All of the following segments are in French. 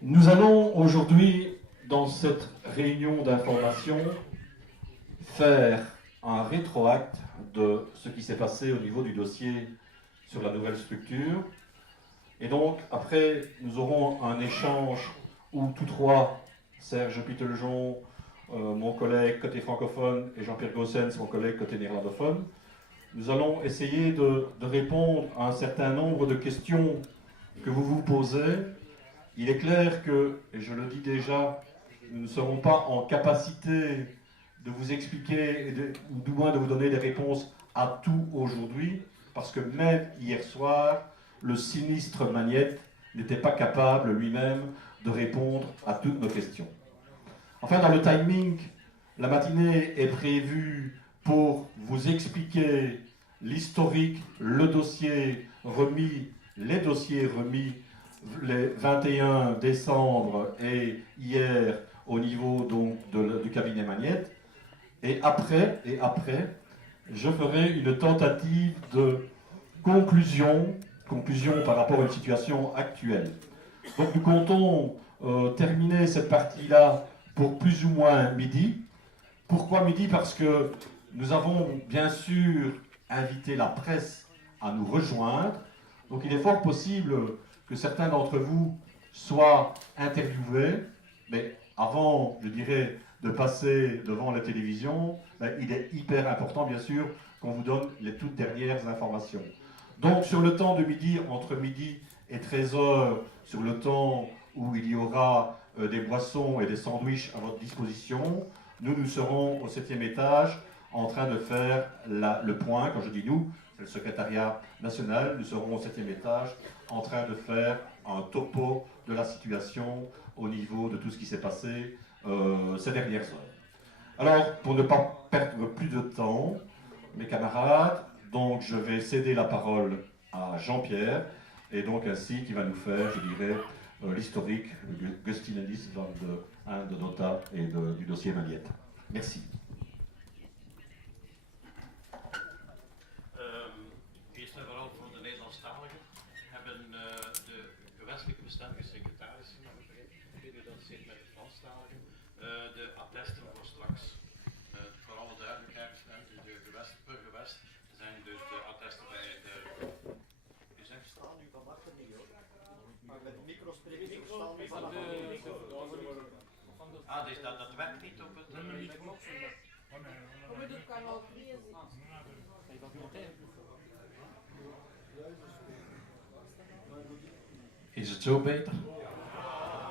Nous allons aujourd'hui, dans cette réunion d'information, faire un rétroacte de ce qui s'est passé au niveau du dossier sur la nouvelle structure. Et donc, après, nous aurons un échange où tous trois, Serge Piteljon, mon collègue côté francophone, et Jean-Pierre Gossens, mon collègue côté néerlandophone, nous allons essayer de répondre à un certain nombre de questions que vous vous posez. Il est clair que, et je le dis déjà, nous ne serons pas en capacité de vous expliquer, ou du moins de vous donner des réponses à tout aujourd'hui, parce que même hier soir, le sinistre Magnette n'était pas capable lui-même de répondre à toutes nos questions. Enfin, dans le timing, la matinée est prévue pour vous expliquer l'historique, le dossier remis, les dossiers remis les 21 décembre et hier au niveau donc du cabinet Magnette. Et après, je ferai une tentative de conclusion, conclusion par rapport à une situation actuelle. Donc nous comptons terminer cette partie-là pour plus ou moins midi. Pourquoi midi? Parce que nous avons bien sûr invité la presse à nous rejoindre. Donc il est fort possible que certains d'entre vous soient interviewés, mais avant, je dirais, de passer devant la télévision, il est hyper important, bien sûr, qu'on vous donne les toutes dernières informations. Donc sur le temps de midi, entre midi et 13 heures, sur le temps où il y aura des boissons et des sandwichs à votre disposition, nous serons au 7e étage en train de faire le point. Quand je dis nous, c'est le secrétariat national. Nous serons au 7e étage en train de faire un topo de la situation au niveau de tout ce qui s'est passé ces dernières heures. Alors, pour ne pas perdre plus de temps, mes camarades, donc je vais céder la parole à Jean-Pierre, et donc ainsi qui va nous faire, je dirais, l'historique, le Gustinendis de Nota et du dossier Magnette. Merci. Eerst en vooral voor de Nederlandstaligen hebben de gewestelijke bestendige secretarissen, ik weet niet dat zit met de Franstaligen, de attesten voor straks. Voor alle duidelijkheid, de gewest per gewest zijn dus de attesten bij de... U zegt staan nu van achter niet hoor. Maar met de micro spreken ze staan nu van de... Ah, dus dat werkt niet op het... Is het zo beter?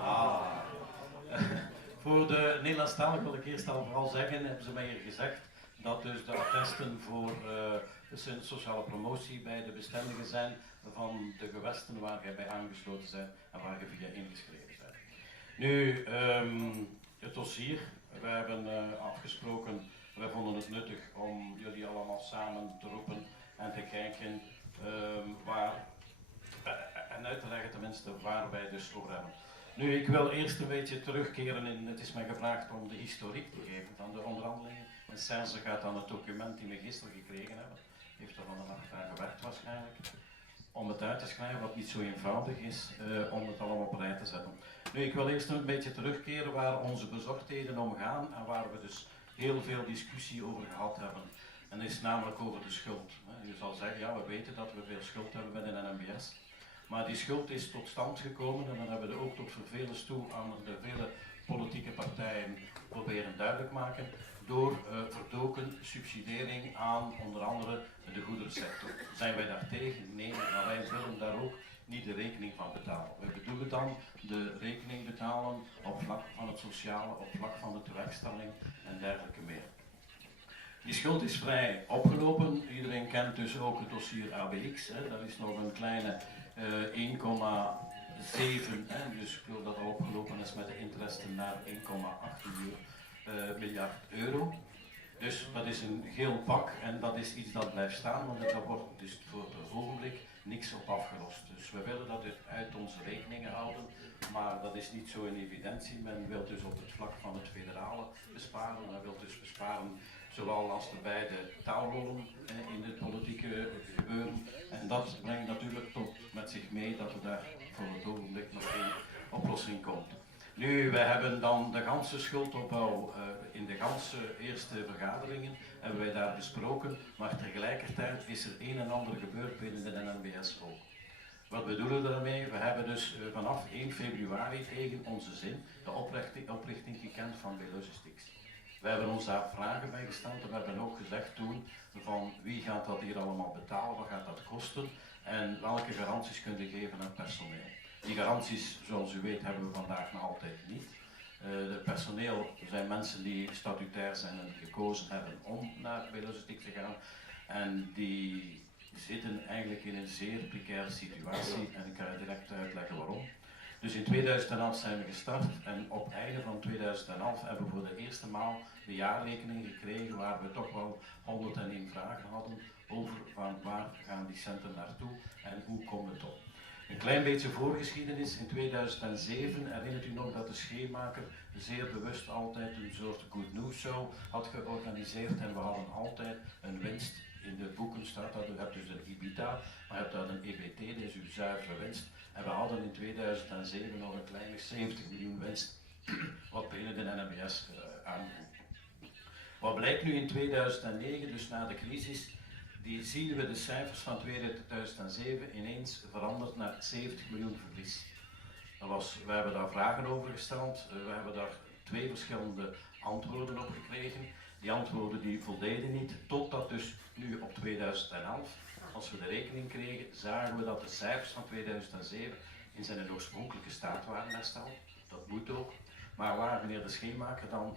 Ah. Voor de Nederlandstaligen wil ik eerst al vooral zeggen, hebben ze mij hier gezegd, dat dus de attesten voor de sociale promotie bij de bestendigen zijn van de gewesten waar je bij aangesloten bent en waar je via ingeschreven bent. Nu, het dossier, we hebben afgesproken, we vonden het nuttig om jullie allemaal samen te roepen en te kijken waar, en uit te leggen tenminste waar wij dus over hebben. Nu, ik wil eerst een beetje terugkeren in, het is mij gevraagd om de historiek te geven van de onderhandelingen. En Serge gaat dan het document die we gisteren gekregen hebben, heeft er van de nacht aan gewerkt waarschijnlijk, om het uit te schrijven, wat niet zo eenvoudig is om het allemaal op rij te zetten. Nu, ik wil eerst een beetje terugkeren waar onze bezorgdheden om gaan en waar we dus heel veel discussie over gehad hebben. En dat is namelijk over de schuld. Je zal zeggen, ja, we weten dat we veel schuld hebben bij de NMBS. Maar die schuld is tot stand gekomen en dan hebben we ook tot vervelens toe aan de vele politieke partijen proberen duidelijk maken door verdoken subsidiëring aan onder andere de goederensector. Zijn wij daar tegen? Nee, maar wij willen daar ook niet de rekening van betalen. We bedoelen dan de rekening betalen op vlak van het sociale, op vlak van de tewerkstelling en dergelijke meer. Die schuld is vrij opgelopen. Iedereen kent dus ook het dossier ABX. Dat is nog een kleine 1,7, dus ik geloof dat dat opgelopen is met de interesten naar 1,8 miljard euro. Dus dat is een geel pak en dat is iets dat blijft staan, want daar wordt dus voor het ogenblik niks op afgelost. Dus we willen dat uit onze rekeningen houden, maar dat is niet zo in evidentie. Men wil dus op het vlak van het federale besparen, men wil dus besparen zowel als de beide taalrollen in het politieke gebeuren. En dat brengt natuurlijk tot met zich mee dat we daar voor het ogenblik nog geen oplossing oplossing komt. Nu, wij hebben dan de ganse schuldopbouw in de ganse eerste vergaderingen hebben wij daar besproken, maar tegelijkertijd is er een en ander gebeurd binnen de NMBS ook. Wat bedoelen we daarmee? We hebben dus vanaf 1 februari tegen onze zin de oprichting gekend van B-Logistics. We hebben ons daar vragen bij gesteld en we hebben ook gezegd toen van wie gaat dat hier allemaal betalen, wat gaat dat kosten en welke garanties kunnen we geven aan personeel. Die garanties, zoals u weet, hebben we vandaag nog altijd niet. Het personeel zijn mensen die statutair zijn en gekozen hebben om naar B-Logistics te gaan en die zitten eigenlijk in een zeer precaire situatie en ik ga je direct uitleggen waarom. Dus in 2011 zijn we gestart en op het einde van 2011 hebben we voor de eerste maal de jaarrekening gekregen waar we toch wel 101 vragen hadden over van waar gaan die centen naartoe en hoe komt het op. Een klein beetje voorgeschiedenis. In 2007 herinnert u nog dat de Scheemaker zeer bewust altijd een soort good news show had georganiseerd en we hadden altijd een winst. In de boeken staat dat, u hebt dus een EBITDA, maar u hebt dat een EBT, dat is uw zuivere winst. En we hadden in 2007 nog een kleine 70 miljoen winst, wat binnen de NMBS aanvoegt. Wat blijkt nu in 2009, dus na de crisis, die zien we de cijfers van 2007 ineens veranderd naar 70 miljoen verlies. We hebben daar vragen over gesteld, we hebben daar 2 verschillende antwoorden op gekregen. Die antwoorden die voldeden niet, totdat dus nu op 2011, als we de rekening kregen, zagen we dat de cijfers van 2007 in zijn oorspronkelijke staat waren hersteld. Dat moet ook. Maar waar meneer de Scheemaker dan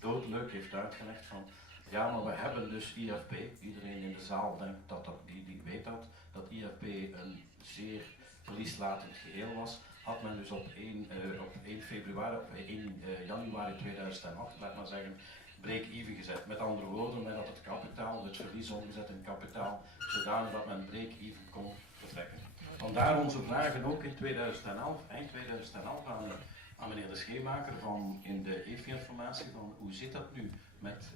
doodleuk heeft uitgelegd van, ja, maar we hebben dus IFP, iedereen in de zaal denkt die weet dat IFP een zeer verlieslatend geheel was, had men dus op 1 januari 2008, laat maar zeggen, break-even gezet. Met andere woorden, men had het kapitaal, het verlies omgezet in kapitaal, zodanig dat men break-even kon vertrekken. Vandaar onze vragen ook in 2011, eind 2011 aan meneer de Scheemaker van in de EFI-informatie van hoe zit dat nu met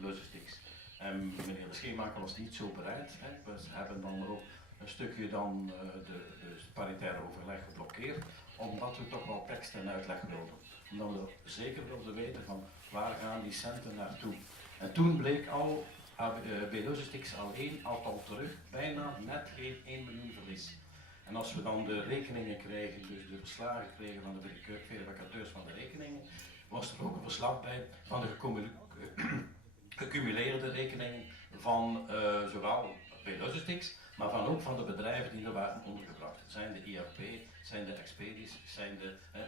Logistics. Meneer de Scheemaker was niet zo bereid. Hè. We hebben dan ook een stukje dan de paritaire overleg geblokkeerd, omdat we toch wel tekst en uitleg wilden. Omdat we zeker wilden weten van waar gaan die centen naartoe. En toen bleek al B-Logistics alleen al terug bijna net geen 1 miljoen verlies. En als we dan de rekeningen kregen, dus de verslagen kregen van de verificateurs van de rekeningen, was er ook een verslag bij van de gecumuleerde rekeningen van zowel B-Logistics, maar ook van de bedrijven die er waren ondergebracht. Het zijn de IFP, zijn de Expedis, zijn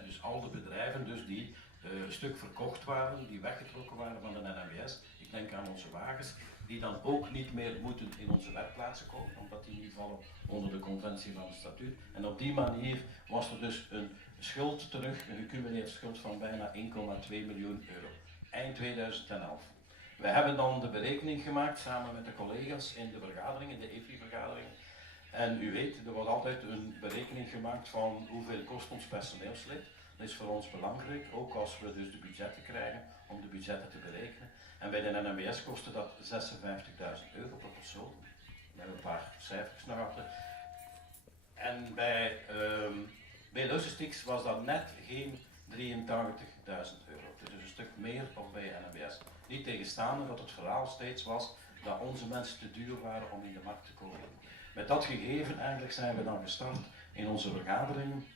dus al de bedrijven dus die een stuk verkocht waren, die weggetrokken waren van de NMBS. Ik denk aan onze wagens, die dan ook niet meer moeten in onze werkplaatsen komen, omdat die niet vallen onder de conventie van het statuut. En op die manier was er dus een schuld terug, een gecumuleerd schuld van bijna 1,2 miljoen euro. Eind 2011. We hebben dan de berekening gemaakt samen met de collega's in de vergadering, in de EFI-vergadering. En u weet, er wordt altijd een berekening gemaakt van hoeveel kost ons personeelslid. Dat is voor ons belangrijk, ook als we dus de budgetten krijgen, om de budgetten te berekenen. En bij de NMBS kostte dat 56.000 euro per persoon. We hebben een paar cijfers naar achter. En bij Logistics was dat net geen 83.000 euro. Het is dus een stuk meer dan bij NMBS. Niet tegenstaande dat het verhaal steeds was dat onze mensen te duur waren om in de markt te komen. Met dat gegeven eigenlijk zijn we dan gestart in onze vergaderingen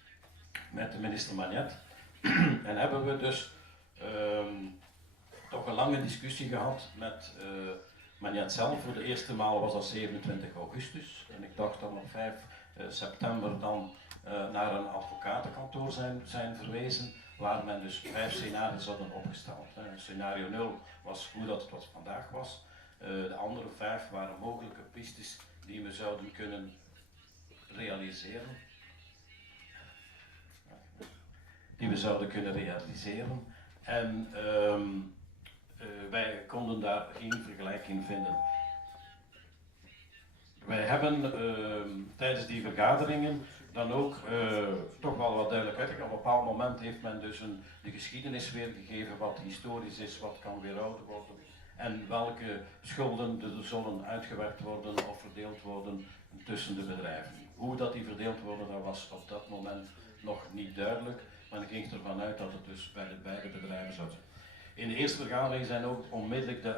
met de minister Magnet. En hebben we dus toch een lange discussie gehad met Magnet zelf. Voor de eerste maal was dat 27 augustus. En ik dacht dan op 5 september dan naar een advocatenkantoor zijn verwezen, waar men dus 5 scenario's hadden opgesteld. Scenario 0 was hoe dat het vandaag was. De andere 5 waren mogelijke pistes die we zouden kunnen realiseren. En wij konden daar geen vergelijking vinden. Wij hebben tijdens die vergaderingen dan ook toch wel wat duidelijk uitgelegd. Op een bepaald moment heeft men dus de geschiedenis weergegeven, wat historisch is, wat kan weerhouden worden en welke schulden er zullen uitgewerkt worden of verdeeld worden tussen de bedrijven. Hoe dat die verdeeld worden, dat was op dat moment nog niet duidelijk. maar ik ging ervan uit dat het dus bij de beide bedrijven zou zijn. In de eerste vergadering zijn ook onmiddellijk de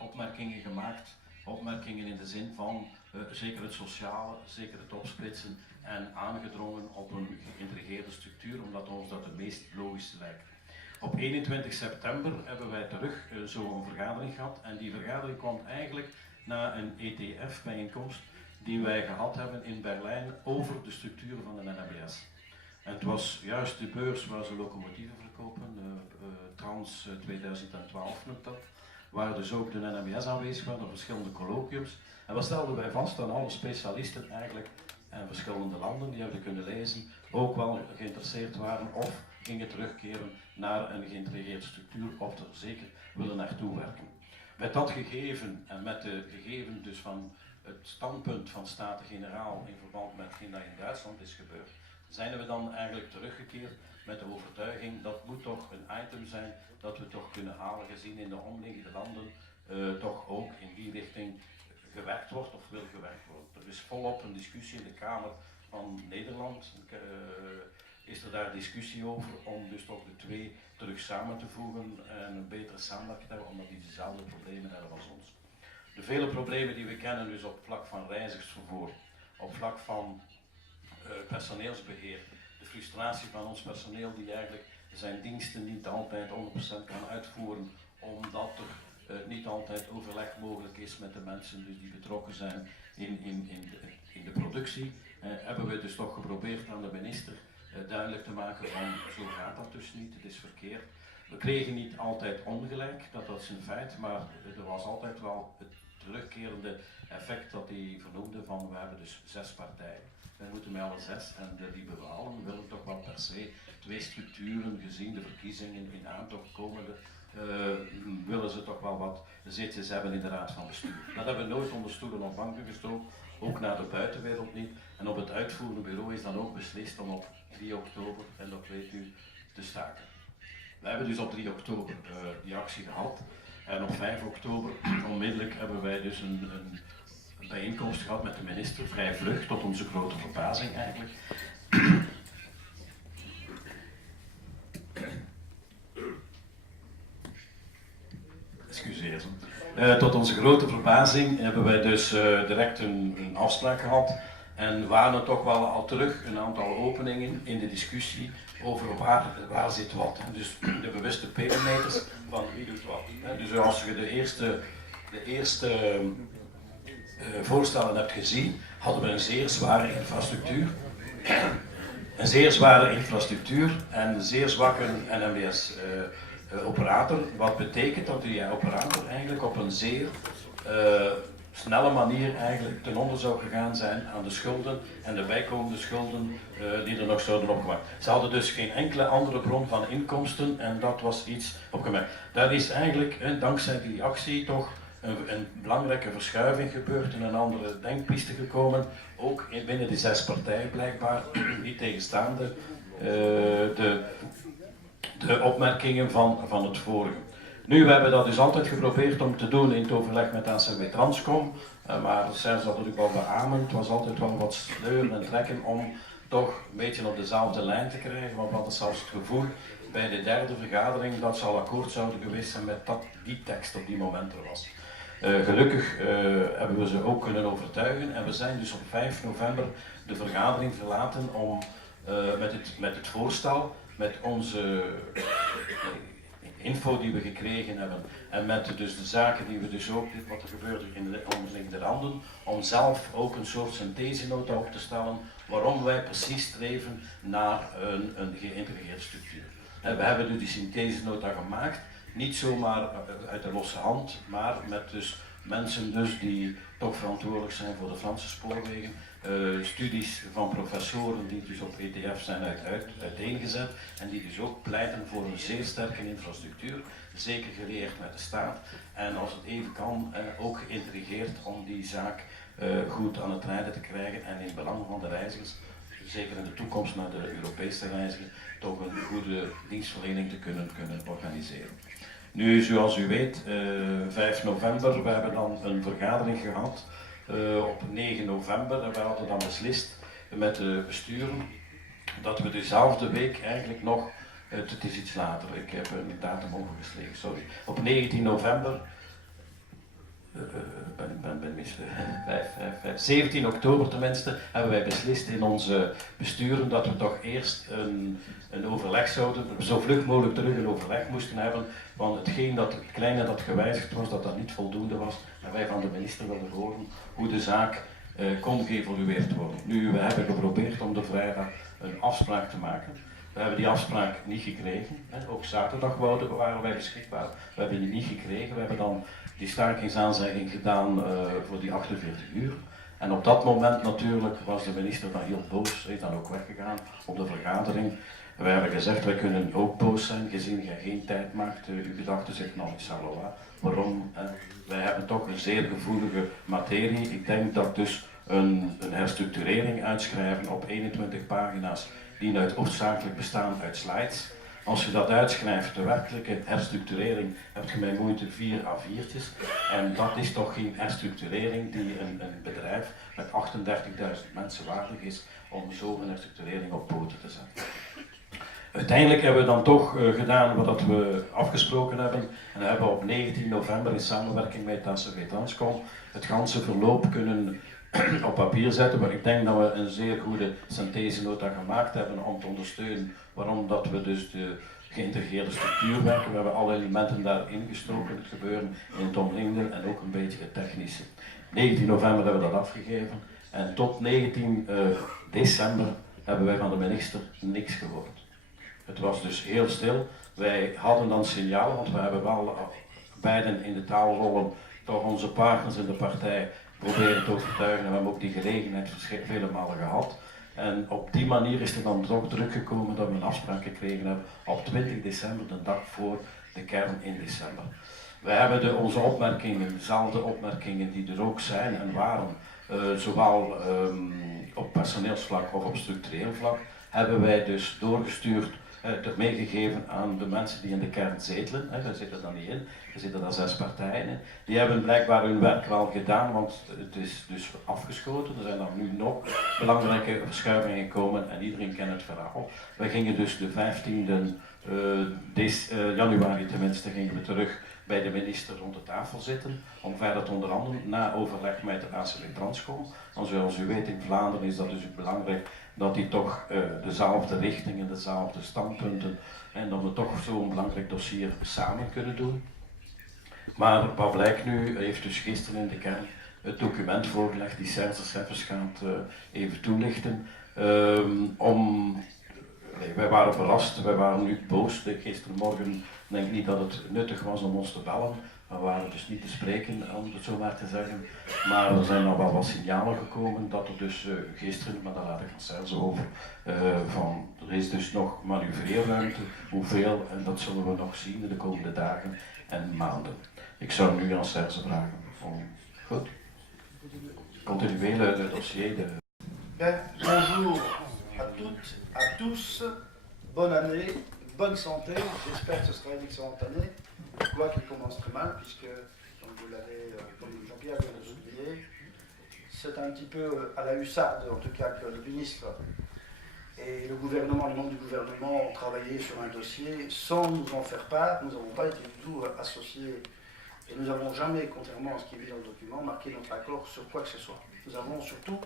opmerkingen gemaakt, opmerkingen in de zin van zeker het sociale, zeker het opsplitsen en aangedrongen op een geïntegreerde structuur, omdat ons dat het meest logisch lijkt. Op 21 september hebben wij terug zo'n vergadering gehad en die vergadering kwam eigenlijk na een ETF-bijeenkomst die wij gehad hebben in Berlijn over de structuren van de NMBS. En het was juist de beurs waar ze locomotieven verkopen, Trans 2012 noemt dat, waar dus ook de NMBS aanwezig was, en verschillende colloquiums. En wat stelden wij vast aan alle specialisten eigenlijk, en verschillende landen die hebben kunnen lezen, ook wel geïnteresseerd waren of gingen terugkeren naar een geïntegreerde structuur, of er zeker willen naartoe werken. Met dat gegeven en met de gegeven dus van het standpunt van Staten-Generaal in verband met hetgeen dat in Duitsland is gebeurd, zijn we dan eigenlijk teruggekeerd met de overtuiging dat moet toch een item zijn dat we toch kunnen halen gezien in de omliggende landen toch ook in die richting gewerkt wordt of wil gewerkt worden. Er is volop een discussie in de Kamer van Nederland, is er daar discussie over om dus toch de twee terug samen te voegen en een betere samenwerking te hebben, omdat die dezelfde problemen hebben als ons. De vele problemen die we kennen dus op vlak van reizigersvervoer, op vlak van personeelsbeheer, de frustratie van ons personeel die eigenlijk zijn diensten niet altijd 100% kan uitvoeren, omdat er niet altijd overleg mogelijk is met de mensen dus die betrokken zijn in de productie, hebben we dus toch geprobeerd aan de minister duidelijk te maken van zo gaat dat dus niet, het is verkeerd. We kregen niet altijd ongelijk, dat is een feit, maar er was altijd wel het terugkerende effect dat hij vernoemde van we hebben dus 6 partijen. Wij moeten met alle 6 en de liberalen willen toch wel per se 2 structuren gezien de verkiezingen in aantocht komende. Willen ze toch wel wat zetels hebben in de raad van bestuur. Dat hebben we nooit onder stoelen of banken gestoken, ook naar de buitenwereld niet. En op het uitvoerende bureau is dan ook beslist om op 3 oktober, en dat weet u, te staken. We hebben dus op 3 oktober die actie gehad en op 5 oktober onmiddellijk hebben wij dus een bijeenkomst gehad met de minister, vrij vlug, tot onze grote verbazing eigenlijk. Excuseer. Tot onze grote verbazing hebben wij dus direct een afspraak gehad en waren toch wel al terug een aantal openingen in de discussie over waar zit wat. Dus de bewuste perimeters van wie doet wat. Dus als je de eerste voorstellen hebt gezien, hadden we een zeer zware infrastructuur. Een zeer zware infrastructuur en een zeer zwakke NMBS-operator. Wat betekent dat die operator eigenlijk op een zeer snelle manier eigenlijk ten onder zou gegaan zijn aan de schulden en de bijkomende schulden die er nog zouden opkomen. Ze hadden dus geen enkele andere bron van inkomsten en dat was iets opgemerkt. Dat is eigenlijk dankzij die actie toch een belangrijke verschuiving gebeurd, in een andere denkpiste gekomen, ook binnen die 6 partijen blijkbaar, niet tegenstaande de opmerkingen van het vorige. Nu, we hebben dat dus altijd geprobeerd om te doen in het overleg met ACW Transcom, maar zelfs dat natuurlijk wel beamen, het was altijd wel wat sleuren en trekken om toch een beetje op dezelfde lijn te krijgen, want we hadden zelfs het gevoel bij de derde vergadering dat ze al akkoord zouden geweest zijn met dat die tekst op die moment er was. Gelukkig hebben we ze ook kunnen overtuigen en we zijn dus op 5 november de vergadering verlaten om met het voorstel, met onze info die we gekregen hebben en met dus de zaken die we dus ook, wat er gebeurde in de omliggende landen, om zelf ook een soort synthesenota op te stellen waarom wij precies streven naar een geïntegreerde structuur. We hebben dus die synthesenota gemaakt, niet zomaar uit de losse hand, maar met dus mensen dus die toch verantwoordelijk zijn voor de Franse spoorwegen, studies van professoren die dus op ETF zijn uiteengezet en die dus ook pleiten voor een zeer sterke infrastructuur, zeker geleerd met de staat en als het even kan ook geïntegreerd om die zaak goed aan het rijden te krijgen en in belang van de reizigers, zeker in de toekomst naar de Europese reizigers, toch een goede dienstverlening te kunnen organiseren. Nu, zoals u weet, 5 november, we hebben dan een vergadering gehad op 9 november en we hadden dan beslist met de besturen dat we dezelfde week eigenlijk nog, het is iets later, ik heb een datum overgeslagen, sorry, op 19 november, 17 oktober tenminste, hebben wij beslist in onze besturen dat we toch eerst een overleg zouden, zo vlug mogelijk terug een overleg moesten hebben, want het kleine dat gewijzigd was, dat dat niet voldoende was, en wij van de minister wilden horen hoe de zaak kon geëvolueerd worden. Nu, we hebben geprobeerd om de vrijdag een afspraak te maken. We hebben die afspraak niet gekregen. Hè. Ook zaterdag waren wij beschikbaar. We hebben die niet gekregen. We hebben dan die stakingsaanzegging gedaan voor die 48 uur. En op dat moment natuurlijk was de minister dan heel boos. Is dan ook weggegaan op de vergadering. We hebben gezegd, wij kunnen ook boos zijn, gezien jij geen tijd maakt. Uw gedachten zegt, nou, Saloa, waarom? Wij hebben toch een zeer gevoelige materie. Ik denk dat dus een herstructurering uitschrijven op 21 pagina's, die hoofdzakelijk bestaan uit slides. Als je dat uitschrijft, de werkelijke herstructurering, heb je met moeite 4 A4'tjes. En dat is toch geen herstructurering die een bedrijf met 38.000 mensen waardig is om zo een herstructurering op poten te zetten. Uiteindelijk hebben we dan toch gedaan wat we afgesproken hebben. En we hebben op 19 november in samenwerking met TCV Transcom het ganse verloop kunnen op papier zetten. Maar ik denk dat we een zeer goede synthesenota gemaakt hebben om te ondersteunen waarom dat we dus de geïntegreerde structuur werken. We hebben alle elementen daarin gestoken, het gebeuren in het omringende en ook een beetje het technische. 19 november hebben we dat afgegeven en tot 19 december hebben wij van de minister niks gehoord. Het was dus heel stil. Wij hadden dan signalen, want we hebben wel beiden in de taalrollen toch onze partners in de partij proberen te overtuigen en we hebben ook die gelegenheid vele malen gehad. En op die manier is er dan toch druk gekomen dat we een afspraak gekregen hebben op 20 december, de dag voor de kern in december. We hebben onze opmerkingen, dezelfde opmerkingen die er ook zijn en waren, zowel op personeelsvlak of op structureel vlak, hebben wij dus doorgestuurd, meegegeven aan de mensen die in de kern zetelen. Daar zitten dan niet in, er zitten daar 6 partijen in. Die hebben blijkbaar hun werk wel gedaan, want het is dus afgeschoten. Er zijn dan nu nog belangrijke verschuivingen gekomen en iedereen kent het verhaal. We gingen dus de 15e januari tenminste gingen we terug bij de minister rond de tafel zitten om verder te onderhandelen na overleg met de ACV Transcom. Want zoals u weet in Vlaanderen is dat dus ook belangrijk dat die toch dezelfde richtingen, dezelfde standpunten en dat we toch zo'n belangrijk dossier samen kunnen doen. Maar wat blijkt nu, heeft dus gisteren in de kern het document voorgelegd die Serge Seffers gaat even toelichten. Wij waren verrast, wij waren nu boos. Gisterenmorgen denk ik niet dat het nuttig was om ons te bellen. We waren dus niet te spreken, om het zo maar te zeggen. Maar er zijn nog wel wat signalen gekomen dat er dus gisteren, maar daar laat ik aan Serge over, van er is dus nog manoeuvreerruimte. Hoeveel, en dat zullen we nog zien in de komende dagen en maanden. Ik zou nu aan Serge vragen om, goed, continuer le dossier. Bonjour à toutes, à tous, bonne année, bonne santé, j'espère que ce sera une excellente année, quoi qu'il commence très mal, puisque, comme vous l'avez, comme Jean-Pierre vient de le souligner, c'est un petit peu à la hussarde, en tout cas, que le ministre et le gouvernement, les membres du gouvernement ont travaillé sur un dossier sans nous en faire part. Nous n'avons pas été du tout associés et nous n'avons jamais, contrairement à ce qui est vu dans le document, marqué notre accord sur quoi que ce soit. Nous avons surtout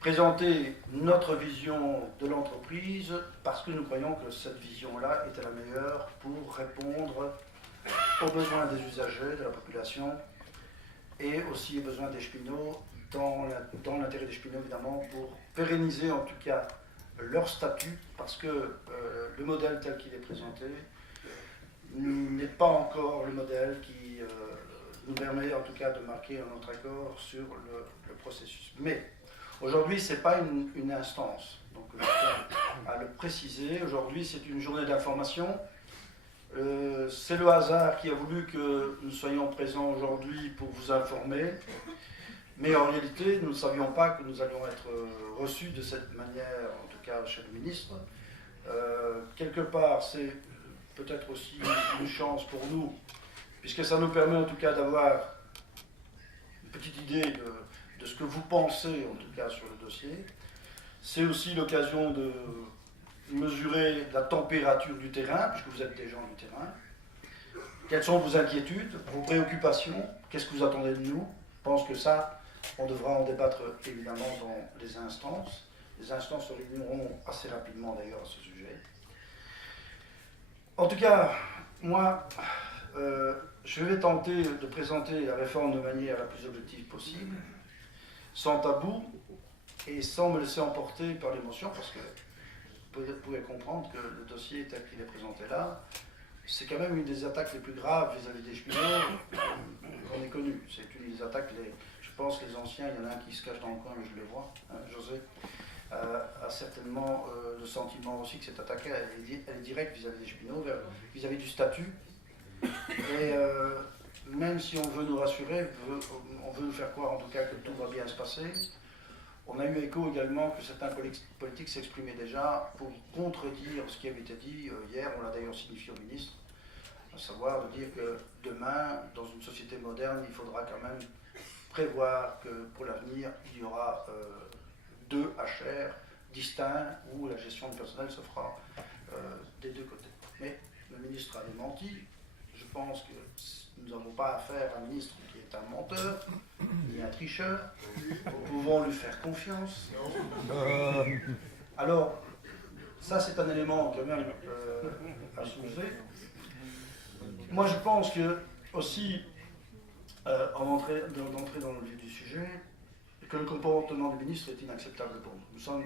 présenté notre vision de l'entreprise parce que nous croyons que cette vision-là était la meilleure pour répondre aux besoins des usagers, de la population et aussi aux besoins des cheminots, dans l'intérêt des cheminots évidemment, pour pérenniser en tout cas leur statut, parce que le modèle tel qu'il est présenté n'est pas encore le modèle qui nous permet en tout cas de marquer notre accord sur le processus. Mais aujourd'hui, ce n'est pas une instance, donc je tiens à le préciser. Aujourd'hui, c'est une journée d'information. C'est le hasard qui a voulu que nous soyons présents aujourd'hui pour vous informer. Mais en réalité, nous ne savions pas que nous allions être reçus de cette manière, en tout cas chez le ministre. Quelque part, c'est peut-être aussi une chance pour nous, puisque ça nous permet en tout cas d'avoir une petite idée de ce que vous pensez, en tout cas sur le dossier. C'est aussi l'occasion de mesurer la température du terrain, puisque vous êtes des gens du terrain. Quelles sont vos inquiétudes, vos préoccupations? Qu'est-ce que vous attendez de nous? Je pense que ça, on devra en débattre évidemment dans les instances. Les instances se réuniront assez rapidement d'ailleurs à ce sujet. En tout cas, moi, je vais tenter de présenter la réforme de manière la plus objective possible, sans tabou et sans me laisser emporter par l'émotion, parce que vous pouvez comprendre que le dossier tel qu'il est présenté là, c'est quand même une des attaques les plus graves vis-à-vis des cheminots qu'on ait connues. C'est une des attaques, je pense que les anciens, il y en a un qui se cache dans le coin, mais je le vois, hein, José, a certainement le sentiment aussi que cette attaque, elle est directe vis-à-vis des cheminots, vis-à-vis du statut. Et même si on veut nous rassurer, on veut nous faire croire en tout cas que tout va bien se passer, on a eu écho également que certains politiques s'exprimaient déjà pour contredire ce qui avait été dit hier, on l'a d'ailleurs signifié au ministre, à savoir de dire que demain, dans une société moderne, il faudra quand même prévoir que pour l'avenir, il y aura 2 HR distincts où la gestion du personnel se fera des 2 côtés. Mais le ministre a démenti. Je pense que nous n'avons pas affaire à un ministre qui est un menteur, ni un tricheur. Nous pouvons lui faire confiance. Alors, ça c'est un élément quand même à soulever. Moi je pense que aussi, d'entrer dans le vif du sujet, que le comportement du ministre est inacceptable pour nous. Nous sommes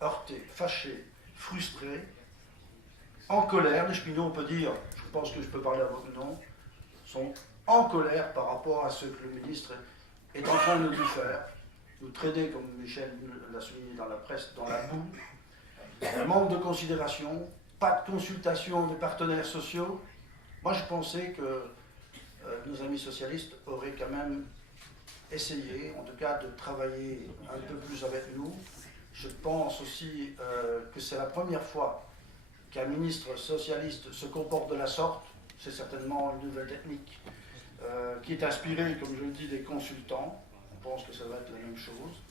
heurtés, fâchés, frustrés, en colère. Les cheminots, on peut dire, je pense que je peux parler à votre nom, sont en colère par rapport à ce que le ministre est en train de nous faire. Nous traiter, comme Michel l'a souligné dans la presse, dans la boue, un manque de considération, pas de consultation des partenaires sociaux. Moi, je pensais que nos amis socialistes auraient quand même essayé, en tout cas, de travailler un peu plus avec nous. Je pense aussi que c'est la première fois qu'un ministre socialiste se comporte de la sorte. C'est certainement une nouvelle technique qui est inspirée, comme je le dis, des consultants. On pense que ça va être la même chose.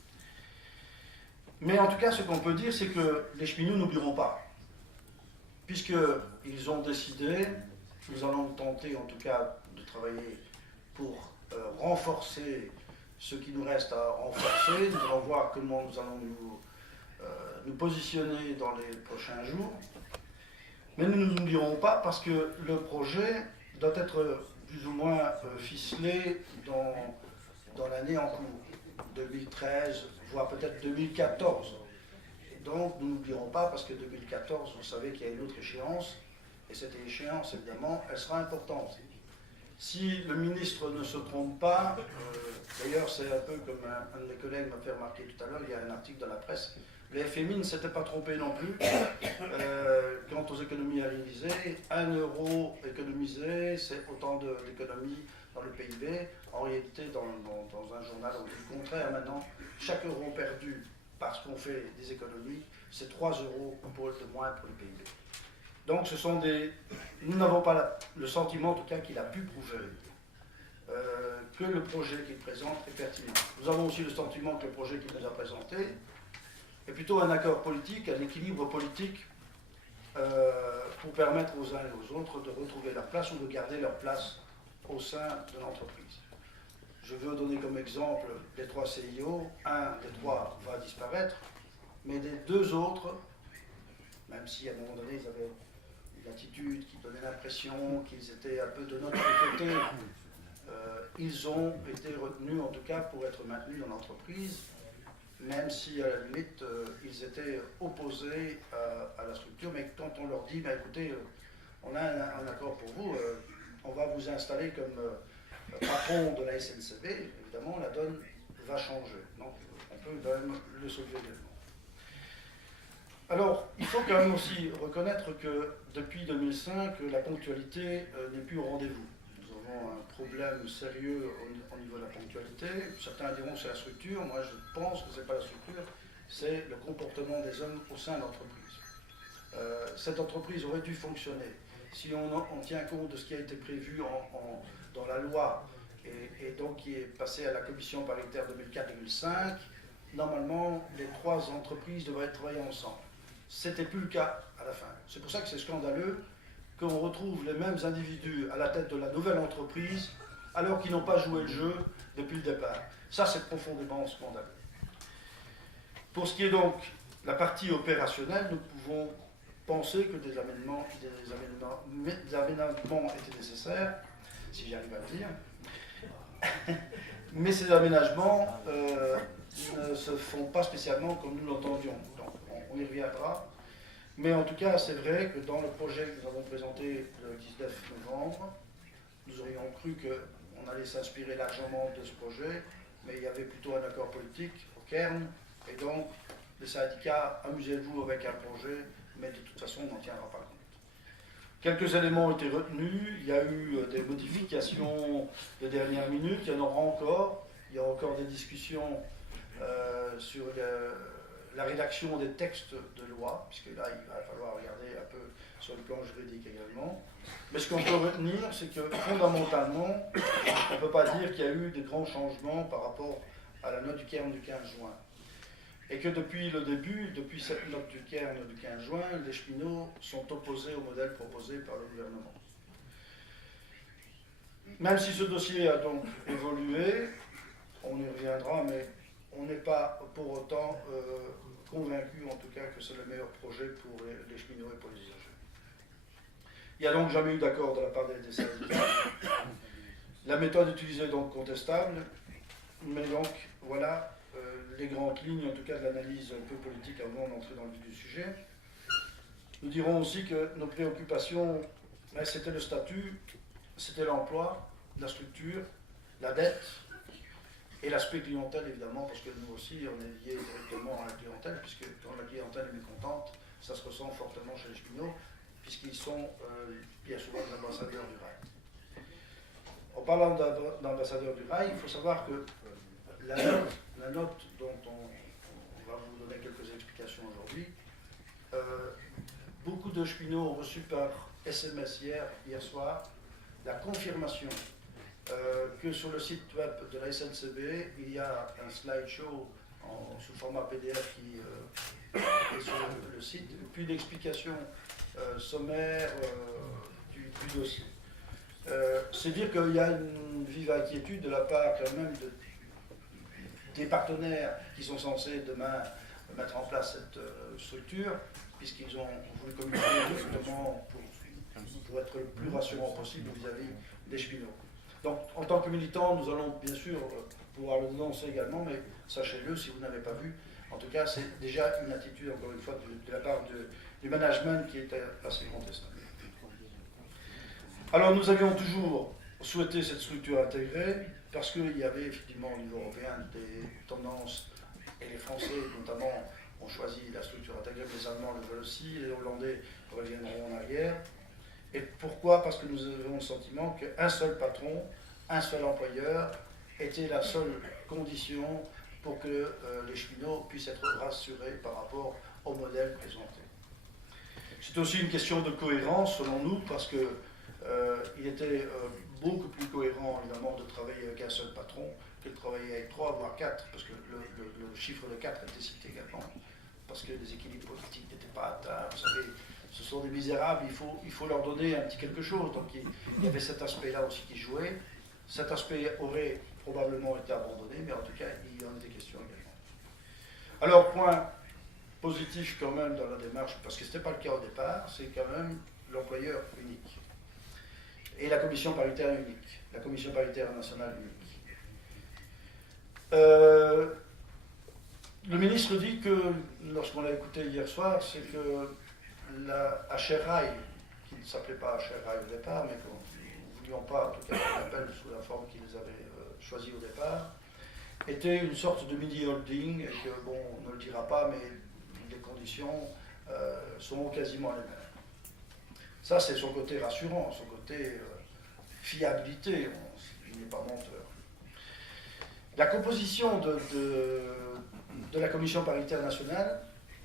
Mais en tout cas, ce qu'on peut dire, c'est que les cheminots n'oublieront pas. Puisqu'ils ont décidé, nous allons tenter en tout cas de travailler pour renforcer ce qui nous reste à renforcer. Nous allons voir comment nous allons nous positionner dans les prochains jours. Mais nous ne nous oublierons pas parce que le projet doit être plus ou moins ficelé dans l'année en cours, 2013, voire peut-être 2014. Et donc nous n'oublierons pas parce que 2014, vous savez qu'il y a une autre échéance, et cette échéance, évidemment, elle sera importante. Si le ministre ne se trompe pas, d'ailleurs c'est un peu comme un de mes collègues m'a fait remarquer tout à l'heure, il y a un article dans la presse, le FMI ne s'était pas trompé non plus quant aux économies à réaliser. 1 euro économisé, c'est autant d'économies dans le PIB. En réalité, dans un journal, on dit le contraire maintenant. Chaque euro perdu parce qu'on fait des économies, c'est 3 euros de moins pour le PIB. Donc ce sont nous n'avons pas le sentiment, en tout cas, qu'il a pu prouver que le projet qu'il présente est pertinent. Nous avons aussi le sentiment que le projet qu'il nous a présenté est plutôt un accord politique, un équilibre politique pour permettre aux uns et aux autres de retrouver leur place ou de garder leur place au sein de l'entreprise. Je veux donner comme exemple les 3 CIO. Un des 3 va disparaître, mais les 2 autres, même si à un moment donné ils avaient une attitude qui donnait l'impression qu'ils étaient un peu de notre côté, ils ont été retenus en tout cas pour être maintenus dans l'entreprise, même si à la limite ils étaient opposés à la structure. Mais quand on leur dit, écoutez, on a un accord pour vous, on va vous installer comme patron de la SNCB, évidemment la donne va changer. Donc on peut quand même le soulever également. Alors, il faut quand même aussi reconnaître que depuis 2005, la ponctualité n'est plus au rendez-vous. Nous avons un problème sérieux au niveau de la ponctualité. Certains diront que c'est la structure. Moi, je pense que ce n'est pas la structure, c'est le comportement des hommes au sein de l'entreprise. Cette entreprise aurait dû fonctionner. Si on tient compte de ce qui a été prévu dans la loi et donc qui est passé à la commission paritaire 2004-2005, normalement, les trois entreprises devraient travailler ensemble. Ce n'était plus le cas à la fin. C'est pour ça que c'est scandaleux qu'on retrouve les mêmes individus à la tête de la nouvelle entreprise alors qu'ils n'ont pas joué le jeu depuis le départ. Ça, c'est profondément scandaleux. Pour ce qui est donc de la partie opérationnelle, nous pouvons penser que des aménagements étaient nécessaires, si j'arrive à le dire. Mais ces aménagements ne se font pas spécialement comme nous l'entendions. Donc, on y reviendra. Mais en tout cas, c'est vrai que dans le projet que nous avons présenté le 19 novembre, nous aurions cru qu'on allait s'inspirer largement de ce projet, mais il y avait plutôt un accord politique au Cairn, et donc les syndicats, amusez-vous avec un projet, mais de toute façon, on n'en tiendra pas compte. Quelques éléments ont été retenus, il y a eu des modifications de dernière minute, il y en aura encore, il y a encore des discussions sur la rédaction des textes de loi, puisque là, il va falloir regarder un peu sur le plan juridique également. Mais ce qu'on peut retenir, c'est que fondamentalement, on ne peut pas dire qu'il y a eu de grands changements par rapport à la note du Cairn du 15 juin. Et que depuis le début, depuis cette note du Cairn du 15 juin, les cheminots sont opposés au modèle proposé par le gouvernement. Même si ce dossier a donc évolué, on y reviendra, mais on n'est pas pour autant convaincu, en tout cas, que c'est le meilleur projet pour les cheminots et pour les usagers. Il n'y a donc jamais eu d'accord de la part des syndicats. La méthode utilisée est donc contestable, mais donc voilà les grandes lignes, en tout cas, de l'analyse un peu politique avant d'entrer dans le vif du sujet. Nous dirons aussi que nos préoccupations, c'était le statut, c'était l'emploi, la structure, la dette, et l'aspect clientèle, évidemment, parce que nous aussi, on est lié directement à la clientèle, puisque quand la clientèle est mécontente, ça se ressent fortement chez les cheminots, puisqu'ils sont bien souvent des ambassadeurs du rail. En parlant d'ambassadeurs du rail, il faut savoir que la note dont on va vous donner quelques explications aujourd'hui, beaucoup de cheminots ont reçu par SMS hier soir, la confirmation que sur le site web de la SNCB, il y a un slideshow sous format PDF qui est sur le site, puis l'explication sommaire du dossier. C'est dire qu'il y a une vive inquiétude de la part quand même des partenaires qui sont censés demain mettre en place cette structure, puisqu'ils ont voulu communiquer justement pour être le plus rassurant possible vis-à-vis des cheminots. Donc, en tant que militants, nous allons bien sûr pouvoir le dénoncer également, mais sachez-le, si vous n'avez pas vu, en tout cas, c'est déjà une attitude, encore une fois, de la part du management qui est assez contestable. Alors, nous avions toujours souhaité cette structure intégrée, parce qu'il y avait effectivement au niveau européen des tendances, et les Français notamment ont choisi la structure intégrée, les Allemands le veulent aussi, les Hollandais reviendront en arrière. Et pourquoi? Parce que nous avons le sentiment qu'un seul patron, un seul employeur était la seule condition pour que les cheminots puissent être rassurés par rapport au modèle présenté. C'est aussi une question de cohérence selon nous, parce qu'il était beaucoup plus cohérent évidemment de travailler avec un seul patron que de travailler avec 3 voire 4, parce que le chiffre de 4 était cité également, parce que les équilibres politiques n'étaient pas atteints. Vous savez, ce sont des misérables, il faut leur donner un petit quelque chose. Donc il y avait cet aspect-là aussi qui jouait. Cet aspect aurait probablement été abandonné, mais en tout cas, il y en était question également. Alors, point positif quand même dans la démarche, parce que ce n'était pas le cas au départ, c'est quand même l'employeur unique. Et la commission paritaire unique, la commission paritaire nationale unique. Le ministre dit que, lorsqu'on l'a écouté hier soir, c'est que la HRI, qui ne s'appelait pas HRI au départ, mais que nous ne voulions pas, en tout cas, qu'on appelle sous la forme qu'ils avaient choisie au départ, était une sorte de mini-holding, et que, bon, on ne le dira pas, mais les conditions sont quasiment les mêmes. Ça, c'est son côté rassurant, son côté fiabilité, il n'est pas menteur. La composition de la commission paritaire nationale,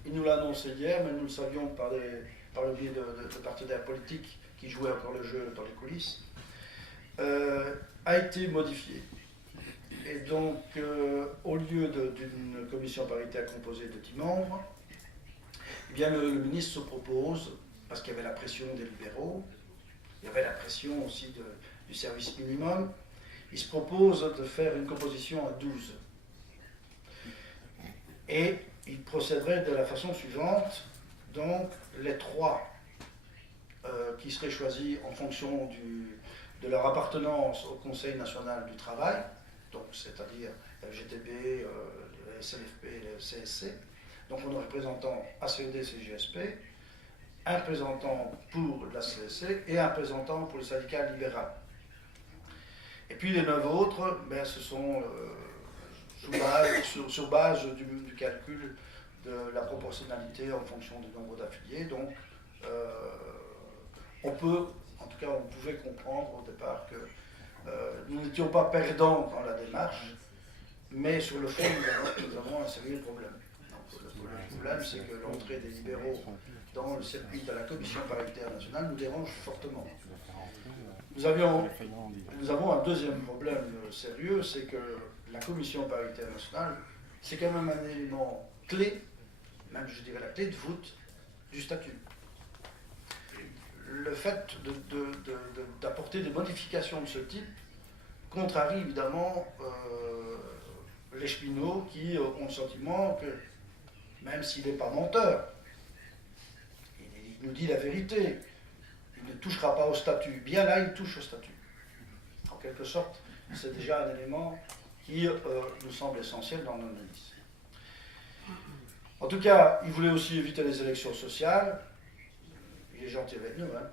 il nous l'a annoncé hier, mais nous le savions par le biais de partenaires politiques qui jouaient encore le jeu dans les coulisses, a été modifiée. Et donc, au lieu d'une commission paritaire composée de 10 membres, eh bien, le ministre se propose, parce qu'il y avait la pression des libéraux, il y avait la pression aussi du service minimum, il se propose de faire une composition à 12. Et il procéderait de la façon suivante. Donc, les 3 qui seraient choisis en fonction de leur appartenance au Conseil national du travail, donc c'est-à-dire FGTB, le SLFP et le CSC, donc on a un représentant ACED, CGSP, un représentant pour la CSC et un représentant pour le syndicat libéral. Et puis les 9 autres, ben, ce sont sur base du calcul de la proportionnalité en fonction du nombre d'affiliés. Donc on pouvait comprendre au départ que nous n'étions pas perdants dans la démarche, mais sur le fond, nous avons un sérieux problème. Donc, le problème, c'est que l'entrée des libéraux dans le circuit de la commission paritaire nationale nous dérange fortement. Nous avons un deuxième problème sérieux, c'est que la commission paritaire nationale, c'est quand même un élément clé, même je dirais la clé de voûte du statut. Le fait d'apporter des modifications de ce type contrarie évidemment les cheminots qui ont le sentiment que, même s'il n'est pas menteur, il nous dit la vérité, il ne touchera pas au statut. Bien là, il touche au statut. En quelque sorte, c'est déjà un élément qui nous semble essentiel dans nos analyses. En tout cas, il voulait aussi éviter les élections sociales. Il est gentil avec nous, hein.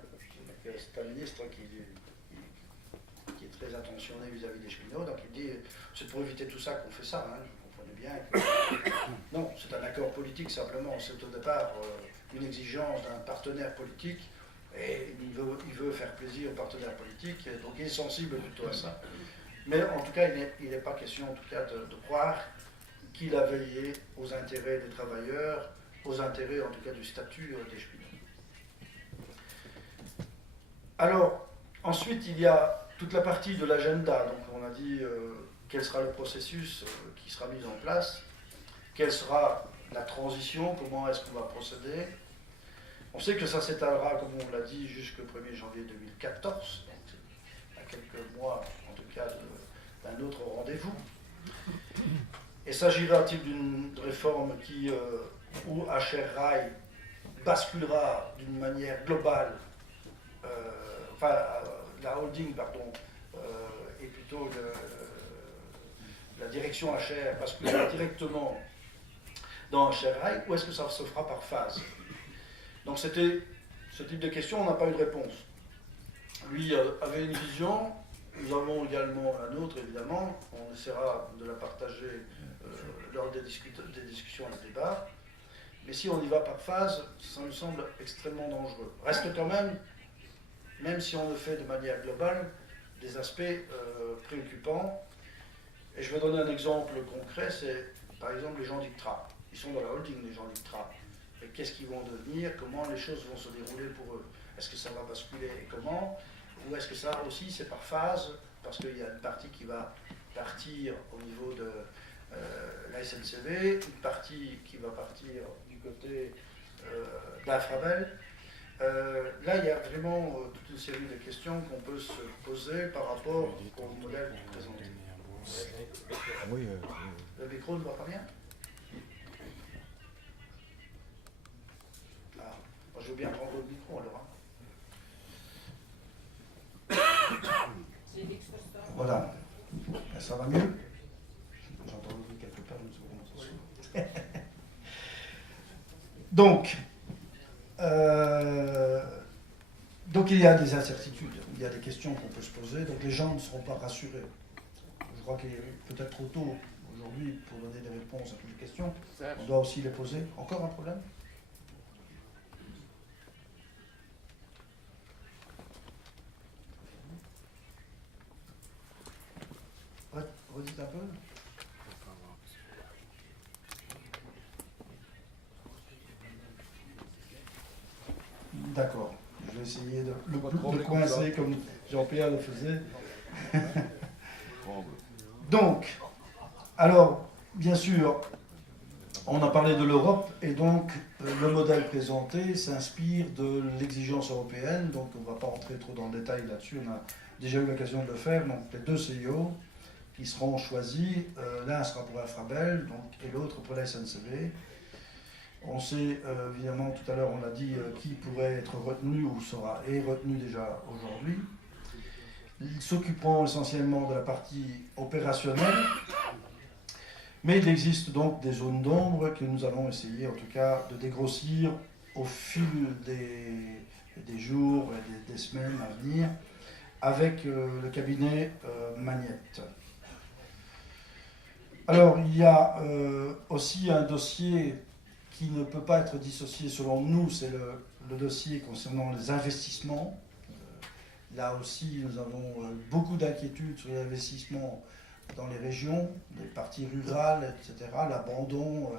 C'est un ministre qui est très attentionné vis-à-vis des cheminots, donc il dit c'est pour éviter tout ça qu'on fait ça, hein. Vous comprenez bien que... Non, c'est un accord politique simplement, c'est au départ une exigence d'un partenaire politique, et il veut faire plaisir aux partenaires politiques, donc il est sensible plutôt à ça. Mais en tout cas, il n'est pas question en tout cas de croire qu'il a veillé aux intérêts des travailleurs, aux intérêts en tout cas du statut des cheminots. Alors, ensuite, il y a toute la partie de l'agenda. Donc, on a dit quel sera le processus qui sera mis en place, quelle sera la transition, comment est-ce qu'on va procéder. On sait que ça s'étalera, comme on l'a dit, jusqu'au 1er janvier 2014, donc à quelques mois, en tout cas, d'un autre rendez-vous. Et s'agira-t-il d'une réforme où HR Rail basculera d'une manière globale, la holding, pardon, et plutôt la direction HR basculera directement dans HR Rail, ou est-ce que ça se fera par phase? Donc c'était ce type de question, on n'a pas eu de réponse. Lui avait une vision, nous avons également la nôtre, évidemment, on essaiera de la partager lors des discussions et des débats. Mais si on y va par phase, ça nous semble extrêmement dangereux. Reste quand même si on le fait de manière globale, des aspects préoccupants. Et je vais donner un exemple concret, c'est par exemple les gens d'ICTRA. Ils sont dans la holding, les gens d'ICTRA. Et qu'est-ce qu'ils vont devenir? Comment les choses vont se dérouler pour eux? Est-ce que ça va basculer et comment? Ou est-ce que ça aussi c'est par phase? Parce qu'il y a une partie qui va partir au niveau de la SNCB, une partie qui va partir du côté d'Infravel. Là, il y a vraiment toute une série de questions qu'on peut se poser par rapport au modèle présenté. Oui, le micro ne va pas bien? Ah, moi, je veux bien prendre le micro alors. Hein. Voilà. Ça va mieux? J'entends le bruit quelque part, une seconde. Donc il y a des incertitudes, il y a des questions qu'on peut se poser, donc les gens ne seront pas rassurés. Je crois qu'il est peut-être trop tôt aujourd'hui pour donner des réponses à toutes les questions. On doit aussi les poser. Encore un problème? Redites un peu. D'accord. Je vais essayer de le coincer comme Jean-Pierre le faisait. Donc, alors, bien sûr, on a parlé de l'Europe, et donc le modèle présenté s'inspire de l'exigence européenne, donc on ne va pas rentrer trop dans le détail là-dessus, on a déjà eu l'occasion de le faire, donc les deux CIO qui seront choisis, l'un sera pour Infrabel, donc, et l'autre pour la SNCB. On sait, évidemment, tout à l'heure on l'a dit, qui pourrait être retenu ou est retenu déjà aujourd'hui. Ils s'occuperont essentiellement de la partie opérationnelle, mais il existe donc des zones d'ombre que nous allons essayer en tout cas de dégrossir au fil des jours et des semaines à venir avec le cabinet Magnette. Alors il y a aussi un dossier qui ne peut pas être dissocié selon nous, c'est le dossier concernant les investissements. Là aussi, nous avons beaucoup d'inquiétudes sur les investissements dans les régions, les parties rurales, etc., l'abandon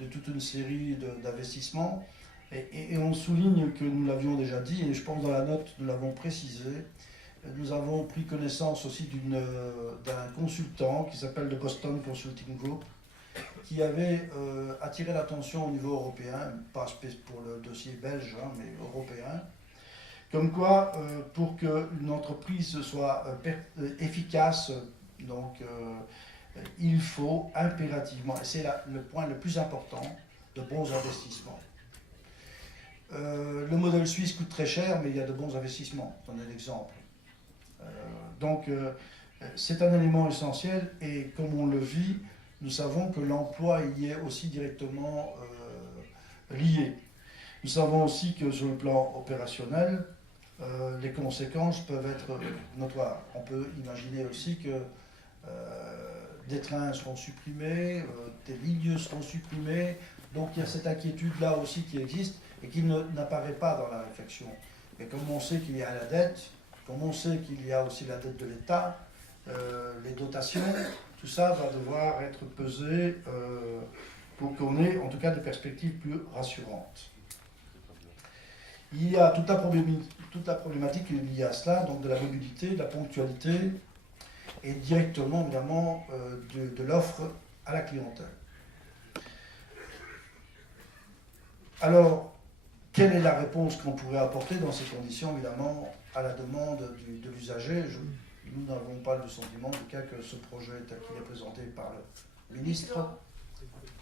de toute une série d'investissements. Et on souligne que nous l'avions déjà dit, et je pense dans la note nous l'avons précisé, nous avons pris connaissance aussi d'un consultant qui s'appelle le Boston Consulting Group, qui avait attiré l'attention au niveau européen, pas pour le dossier belge, hein, mais européen, comme quoi, pour qu'une entreprise soit efficace, donc il faut impérativement, et c'est le point le plus important, de bons investissements. Le modèle suisse coûte très cher, mais il y a de bons investissements, j'en ai l'exemple. Donc c'est un élément essentiel, et comme on le vit, nous savons que l'emploi y est aussi directement lié. Nous savons aussi que sur le plan opérationnel, les conséquences peuvent être notoires. On peut imaginer aussi que des trains seront supprimés, des lignes seront supprimées, donc il y a cette inquiétude-là aussi qui existe et qui n'apparaît pas dans la réflexion. Et comme on sait qu'il y a la dette, comme on sait qu'il y a aussi la dette de l'État, les dotations, tout ça va devoir être pesé pour qu'on ait en tout cas des perspectives plus rassurantes. Il y a toute la problématique liée à cela, donc de la mobilité, de la ponctualité et directement évidemment de l'offre à la clientèle. Alors, quelle est la réponse qu'on pourrait apporter dans ces conditions, évidemment, à la demande de l'usager? Nous n'avons pas le sentiment, en tout cas, que ce projet tel qu'il est présenté par le ministre.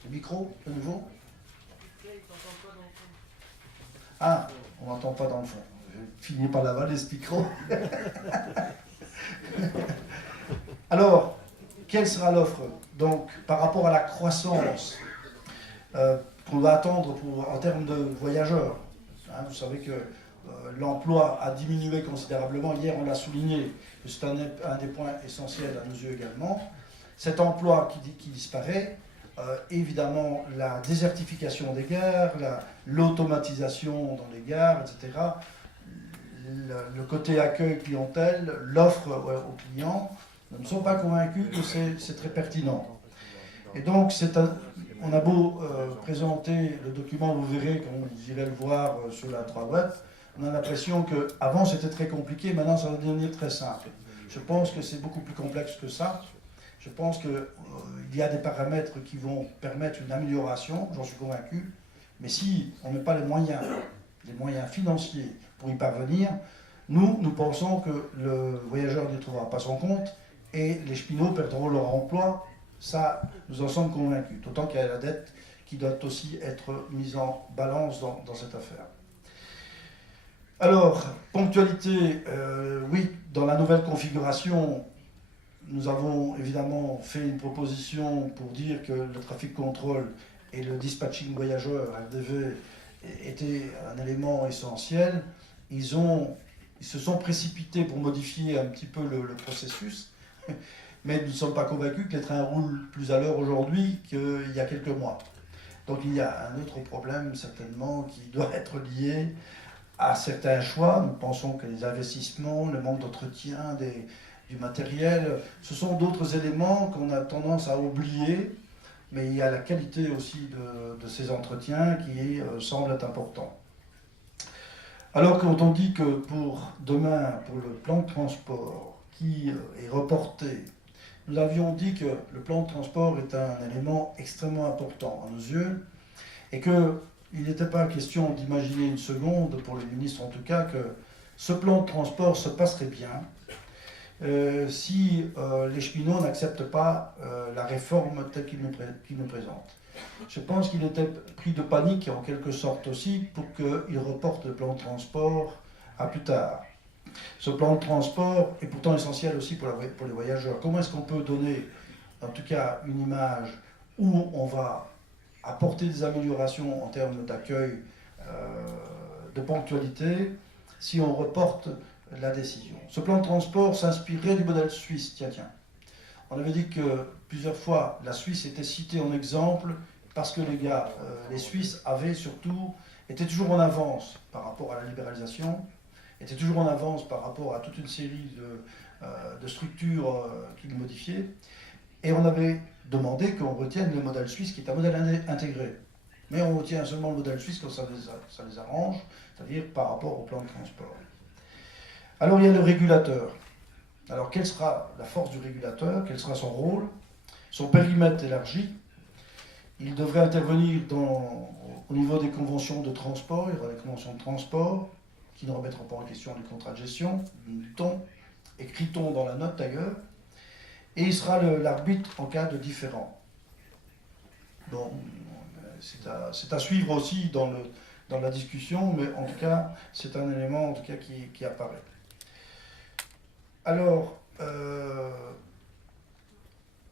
Le micro, de nouveau? Ah, on n'entend pas dans le fond. Je finis par l'avaler ce micro. Alors, quelle sera l'offre? Donc, par rapport à la croissance qu'on va attendre en termes de voyageurs. Hein, vous savez que l'emploi a diminué considérablement. Hier, on l'a souligné. C'est un des points essentiels à nos yeux également. Cet emploi qui disparaît, évidemment la désertification des gares, l'automatisation dans les gares, etc., le côté accueil clientèle, l'offre aux clients, ne sont pas convaincus que c'est très pertinent. Et donc, on a beau présenter le document, vous verrez, quand vous irez le voir sur la 3 web, on a l'impression qu'avant c'était très compliqué, maintenant ça va devenir très simple. Je pense que c'est beaucoup plus complexe que ça. Je pense qu'il y a des paramètres qui vont permettre une amélioration, j'en suis convaincu, mais si on ne met pas les moyens financiers pour y parvenir, nous pensons que le voyageur n'y trouvera pas son compte et les cheminots perdront leur emploi. Ça, nous en sommes convaincus, d'autant qu'il y a la dette qui doit aussi être mise en balance dans cette affaire. Alors, ponctualité, oui, dans la nouvelle configuration, nous avons évidemment fait une proposition pour dire que le trafic contrôle et le dispatching voyageur, LDV, était un élément essentiel. Ils se sont précipités pour modifier un petit peu le processus, mais nous ne sommes pas convaincus que les trains roulent plus à l'heure aujourd'hui qu'il y a quelques mois. Donc il y a un autre problème certainement qui doit être lié à certains choix. Nous pensons que les investissements, le manque d'entretien du matériel, ce sont d'autres éléments qu'on a tendance à oublier, mais il y a la qualité aussi de ces entretiens qui semble être important. Alors quand on dit que pour demain, pour le plan de transport qui est reporté, nous avions dit que le plan de transport est un élément extrêmement important à nos yeux et qu'il n'était pas question d'imaginer une seconde, pour le ministre en tout cas, que ce plan de transport se passerait bien si les cheminots n'acceptent pas la réforme telle qu'il nous présente. Je pense qu'il était pris de panique en quelque sorte aussi pour qu'il reporte le plan de transport à plus tard. Ce plan de transport est pourtant essentiel aussi pour les voyageurs. Comment est-ce qu'on peut donner, en tout cas, une image où on va apporter des améliorations en termes d'accueil, de ponctualité, si on reporte la décision? Ce plan de transport s'inspirait du modèle suisse. Tiens. On avait dit que plusieurs fois la Suisse était citée en exemple parce que les Suisses étaient toujours en avance par rapport à la libéralisation, étaient toujours en avance par rapport à toute une série de structures qu'ils modifiaient. Et on avait demandé qu'on retienne le modèle suisse, qui est un modèle intégré. Mais on retient seulement le modèle suisse quand ça les arrange, c'est-à-dire par rapport au plan de transport. Alors il y a le régulateur. Alors quelle sera la force du régulateur? Quel sera son rôle? Son périmètre élargi. Il devrait intervenir au niveau des conventions de transport. Il y aura des conventions de transport qui ne remettront pas en question les contrats de gestion, écrit-on dans la note d'ailleurs, et il sera l'arbitre en cas de différend. Bon, c'est à suivre aussi dans la discussion, mais en tout cas, c'est un élément en tout cas qui apparaît. Alors,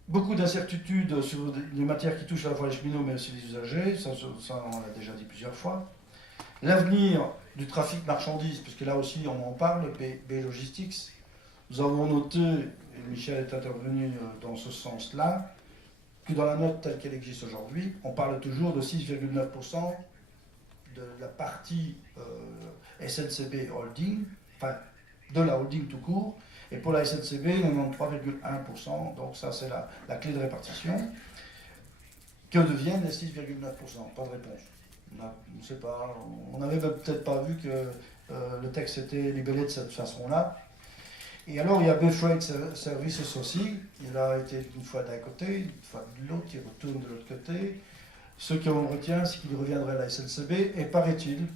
beaucoup d'incertitudes sur les matières qui touchent à la fois les cheminots, mais aussi les usagers, ça on l'a déjà dit plusieurs fois. L'avenir du trafic marchandises, puisque là aussi on en parle, B Logistics. Nous avons noté, et Michel est intervenu dans ce sens-là, que dans la note telle qu'elle existe aujourd'hui, on parle toujours de 6,9% de la partie SNCB Holding, enfin de la holding tout court, et pour la SNCB, 93,1%, donc ça c'est la clé de répartition. Que deviennent les 6,9%? Pas de réponse. On ne sait pas, on n'avait peut-être pas vu que le texte était libellé de cette façon-là. Et alors il y a B-Freight Services aussi, il a été une fois d'un côté, une fois de l'autre, il retourne de l'autre côté. Ce qu'on retient, c'est qu'il reviendrait à la SNCB, et paraît-il,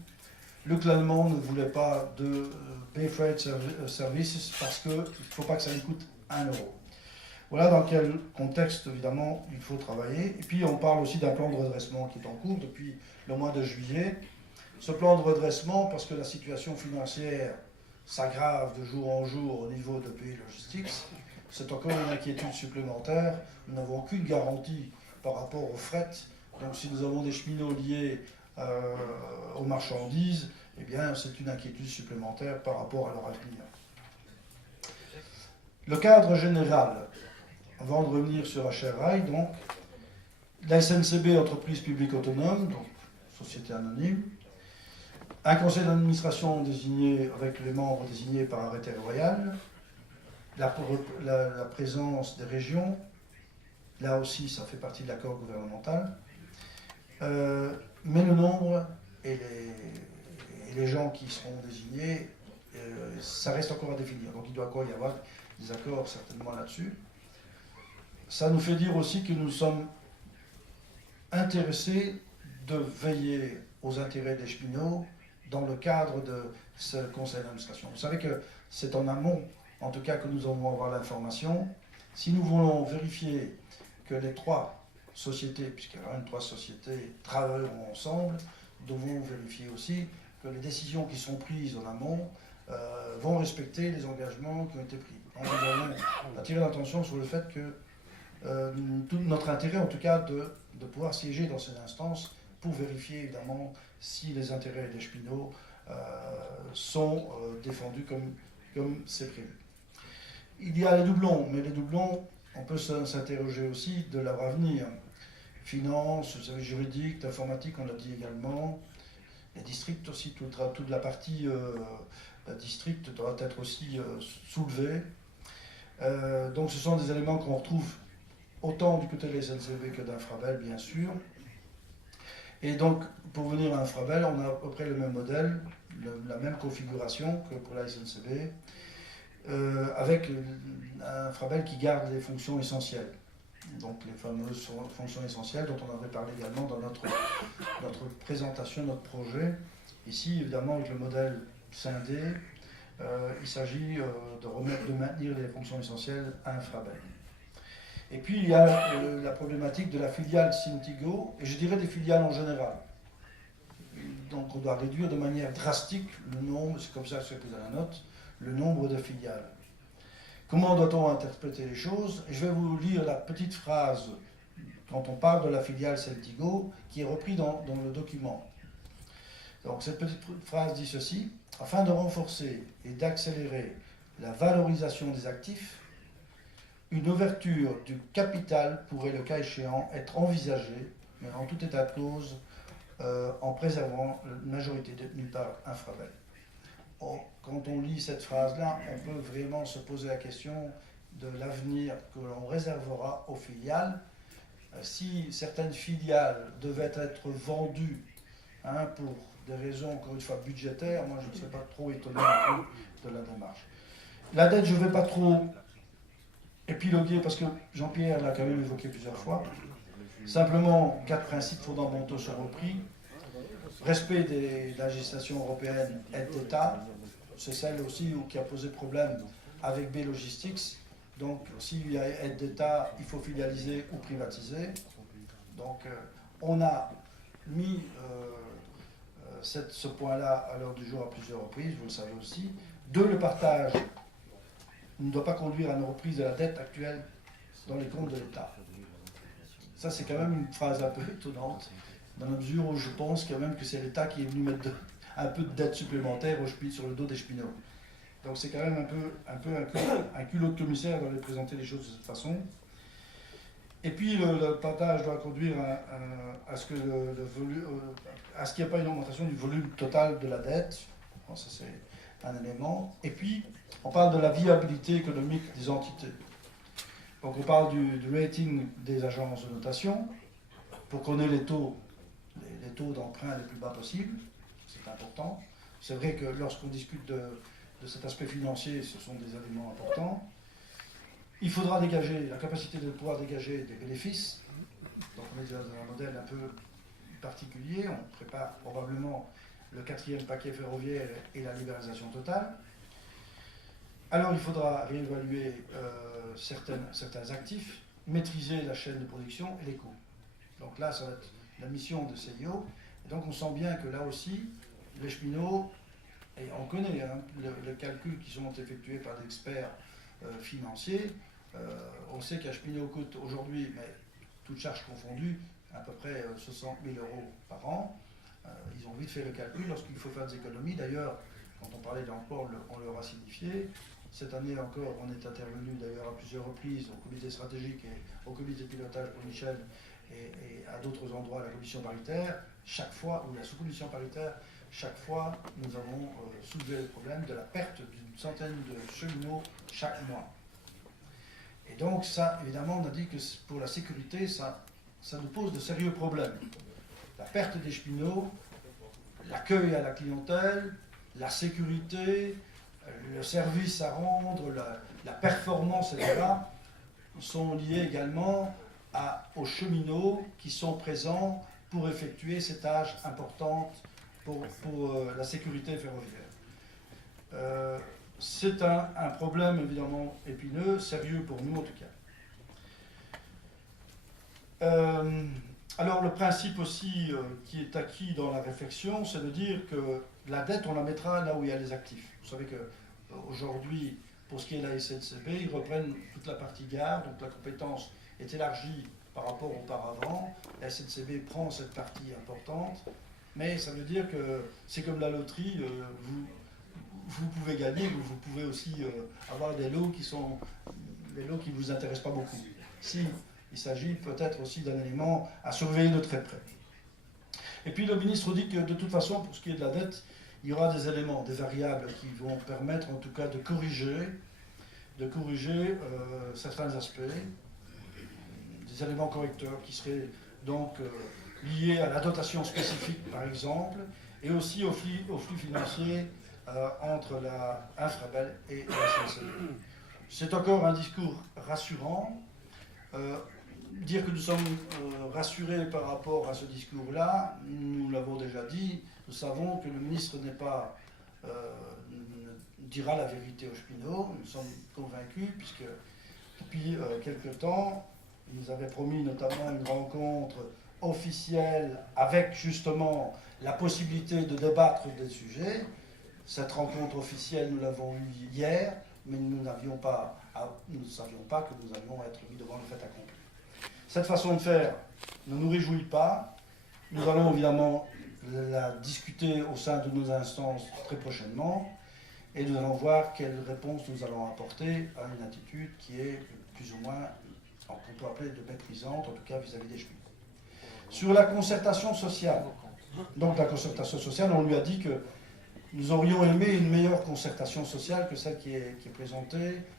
le clanement ne voulait pas de B-Freight Services parce qu'il ne faut pas que ça lui coûte 1 euro. Voilà dans quel contexte, évidemment, il faut travailler. Et puis, on parle aussi d'un plan de redressement qui est en cours depuis le mois de juillet. Ce plan de redressement, parce que la situation financière s'aggrave de jour en jour au niveau de B Logistics, c'est encore une inquiétude supplémentaire. Nous n'avons aucune garantie par rapport au fret. Donc, si nous avons des cheminots liés aux marchandises, eh bien, c'est une inquiétude supplémentaire par rapport à leur avenir. Le cadre général, avant de revenir sur HR Rail, donc, la SNCB, entreprise publique autonome, donc société anonyme, un conseil d'administration désigné avec les membres désignés par arrêté royal, la présence des régions, là aussi ça fait partie de l'accord gouvernemental, mais le nombre et les gens qui seront désignés, ça reste encore à définir, donc il doit encore y avoir des accords certainement là-dessus. Ça nous fait dire aussi que nous sommes intéressés de veiller aux intérêts des cheminots dans le cadre de ce conseil d'administration. Vous savez que c'est en amont, en tout cas, que nous allons avoir l'information. Si nous voulons vérifier que les trois sociétés, puisqu'il y a quand même 3 sociétés, travailleront ensemble, nous devons vérifier aussi que les décisions qui sont prises en amont vont respecter les engagements qui ont été pris. Donc, nous allons attirer l'attention sur le fait que tout notre intérêt, en tout cas, de pouvoir siéger dans ces instances pour vérifier évidemment si les intérêts des cheminots sont défendus comme c'est prévu. Il y a les doublons, mais les doublons, on peut s'interroger aussi de leur avenir. Finance, juridique, informatique, on l'a dit également. Les districts aussi, toute la partie district doit être aussi soulevée. Donc ce sont des éléments qu'on retrouve autant du côté de la SNCB que d'Infrabel, bien sûr. Et donc, pour venir à Infrabel, on a à peu près le même modèle, la même configuration que pour la SNCB. avec un Frabel qui garde les fonctions essentielles. Donc les fameuses fonctions essentielles dont on avait parlé également dans notre présentation, notre projet. Ici, évidemment, avec le modèle scindé, il s'agit de maintenir les fonctions essentielles à un Frabel. Et puis il y a la problématique de la filiale Cintigo, et je dirais des filiales en général. Donc on doit réduire de manière drastique le nombre, c'est comme ça que c'est pris dans la note, le nombre de filiales. Comment doit-on interpréter les choses? Je vais vous lire la petite phrase quand on parle de la filiale Celtigo qui est reprise dans le document. Donc cette petite phrase dit ceci: afin de renforcer et d'accélérer la valorisation des actifs, une ouverture du capital pourrait, le cas échéant, être envisagée, mais en tout état de cause, en préservant la majorité détenue par un Frabel. Quand on lit cette phrase-là, on peut vraiment se poser la question de l'avenir que l'on réservera aux filiales. Si certaines filiales devaient être vendues pour des raisons, encore une fois, budgétaires, moi je ne serais pas trop étonné de la démarche. La dette, je ne vais pas trop épiloguer parce que Jean-Pierre l'a quand même évoqué plusieurs fois. Simplement, 4 principes fondamentaux sont repris. Respect de la législation européenne, aide d'État, c'est celle aussi qui a posé problème avec B-Logistics. Donc, s'il y a aide d'État, il faut filialiser ou privatiser. Donc, on a mis ce point-là à l'ordre du jour à plusieurs reprises, vous le savez aussi. 2, le partage ne doit pas conduire à une reprise de la dette actuelle dans les comptes de l'État. Ça, c'est quand même une phrase un peu étonnante, dans la mesure où je pense quand même que c'est l'État qui est venu mettre un peu de dette supplémentaire sur le dos des cheminots. Donc c'est quand même un culot de commissaire de présenter les choses de cette façon. Et puis le partage doit conduire à ce qu'il n'y ait pas une augmentation du volume total de la dette. Bon, ça c'est un élément. Et puis on parle de la viabilité économique des entités. Donc on parle du rating des agences de notation pour qu'on ait les taux d'emprunt les plus bas possibles. C'est important. C'est vrai que lorsqu'on discute de cet aspect financier, ce sont des éléments importants. Il faudra dégager la capacité de pouvoir dégager des bénéfices. Donc on est dans un modèle un peu particulier. On prépare probablement le 4e paquet ferroviaire et la libéralisation totale. Alors il faudra réévaluer certains actifs, maîtriser la chaîne de production et les coûts. Donc là, ça va être la mission de CIO. Et donc on sent bien que là aussi, les cheminots, et on connaît les calculs qui sont effectués par des experts financiers, on sait qu'un cheminot coûte aujourd'hui, mais toutes charges confondues, à peu près 60 000 € par an. Ils ont vite fait le calcul lorsqu'il faut faire des économies. D'ailleurs, quand on parlait d'emploi, on leur a signifié. Cette année encore, on est intervenu d'ailleurs à plusieurs reprises au comité stratégique et au comité de pilotage pour Michel et à d'autres endroits, la commission paritaire, chaque fois, ou la sous-commission paritaire, chaque fois, nous avons soulevé le problème de la perte d'une centaine de cheminots chaque mois. Et donc ça, évidemment, on a dit que pour la sécurité, ça nous pose de sérieux problèmes. La perte des cheminots, l'accueil à la clientèle, la sécurité, le service à rendre, la performance, etc., sont liés également aux cheminots qui sont présents pour effectuer ces tâches importantes pour la sécurité ferroviaire. C'est un problème évidemment épineux, sérieux pour nous en tout cas. Alors le principe aussi qui est acquis dans la réflexion, c'est de dire que la dette, on la mettra là où il y a les actifs. Vous savez qu'aujourd'hui, pour ce qui est de la SNCB, ils reprennent toute la partie gare, donc la compétence est élargie par rapport auparavant. La SNCB prend cette partie importante, mais ça veut dire que c'est comme la loterie, vous pouvez gagner, mais vous pouvez aussi avoir des lots qui ne vous intéressent pas beaucoup. Si il s'agit peut-être aussi d'un élément à surveiller de très près. Et puis le ministre dit que de toute façon, pour ce qui est de la dette, il y aura des éléments, des variables qui vont permettre en tout cas de corriger certains aspects, des éléments correcteurs qui seraient donc liés à la dotation spécifique par exemple, et aussi au flux financier entre la Infrabel et la SNCB. C'est encore un discours rassurant. Dire que nous sommes rassurés par rapport à ce discours-là, nous l'avons déjà dit, nous savons que le ministre dira la vérité aux cheminots, nous sommes convaincus, puisque depuis quelque temps, il nous avait promis notamment une rencontre officielle avec justement la possibilité de débattre des sujets. Cette rencontre officielle, nous l'avons eue hier, mais nous ne savions pas que nous allions être mis devant le fait accompli. Cette façon de faire ne nous réjouit pas. Nous allons évidemment la discuter au sein de nos instances très prochainement et nous allons voir quelle réponse nous allons apporter à une attitude qui est plus ou moins, qu'on peut appeler de méprisante, en tout cas vis-à-vis des cheminots. Sur la concertation sociale, donc la concertation sociale, on lui a dit que nous aurions aimé une meilleure concertation sociale que celle qui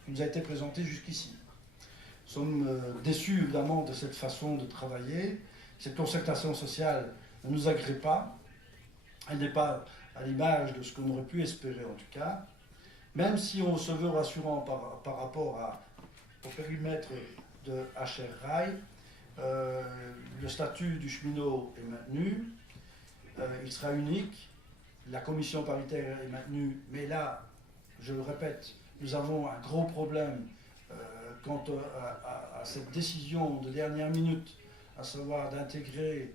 nous a été présentée jusqu'ici. Nous sommes déçus évidemment de cette façon de travailler. Cette concertation sociale ne nous agrée pas. Elle n'est pas à l'image de ce qu'on aurait pu espérer en tout cas. Même si on se veut rassurant par rapport au périmètre de HR Rail, le statut du cheminot est maintenu, il sera unique, la commission paritaire est maintenue, mais là, je le répète, nous avons un gros problème quant à cette décision de dernière minute, à savoir d'intégrer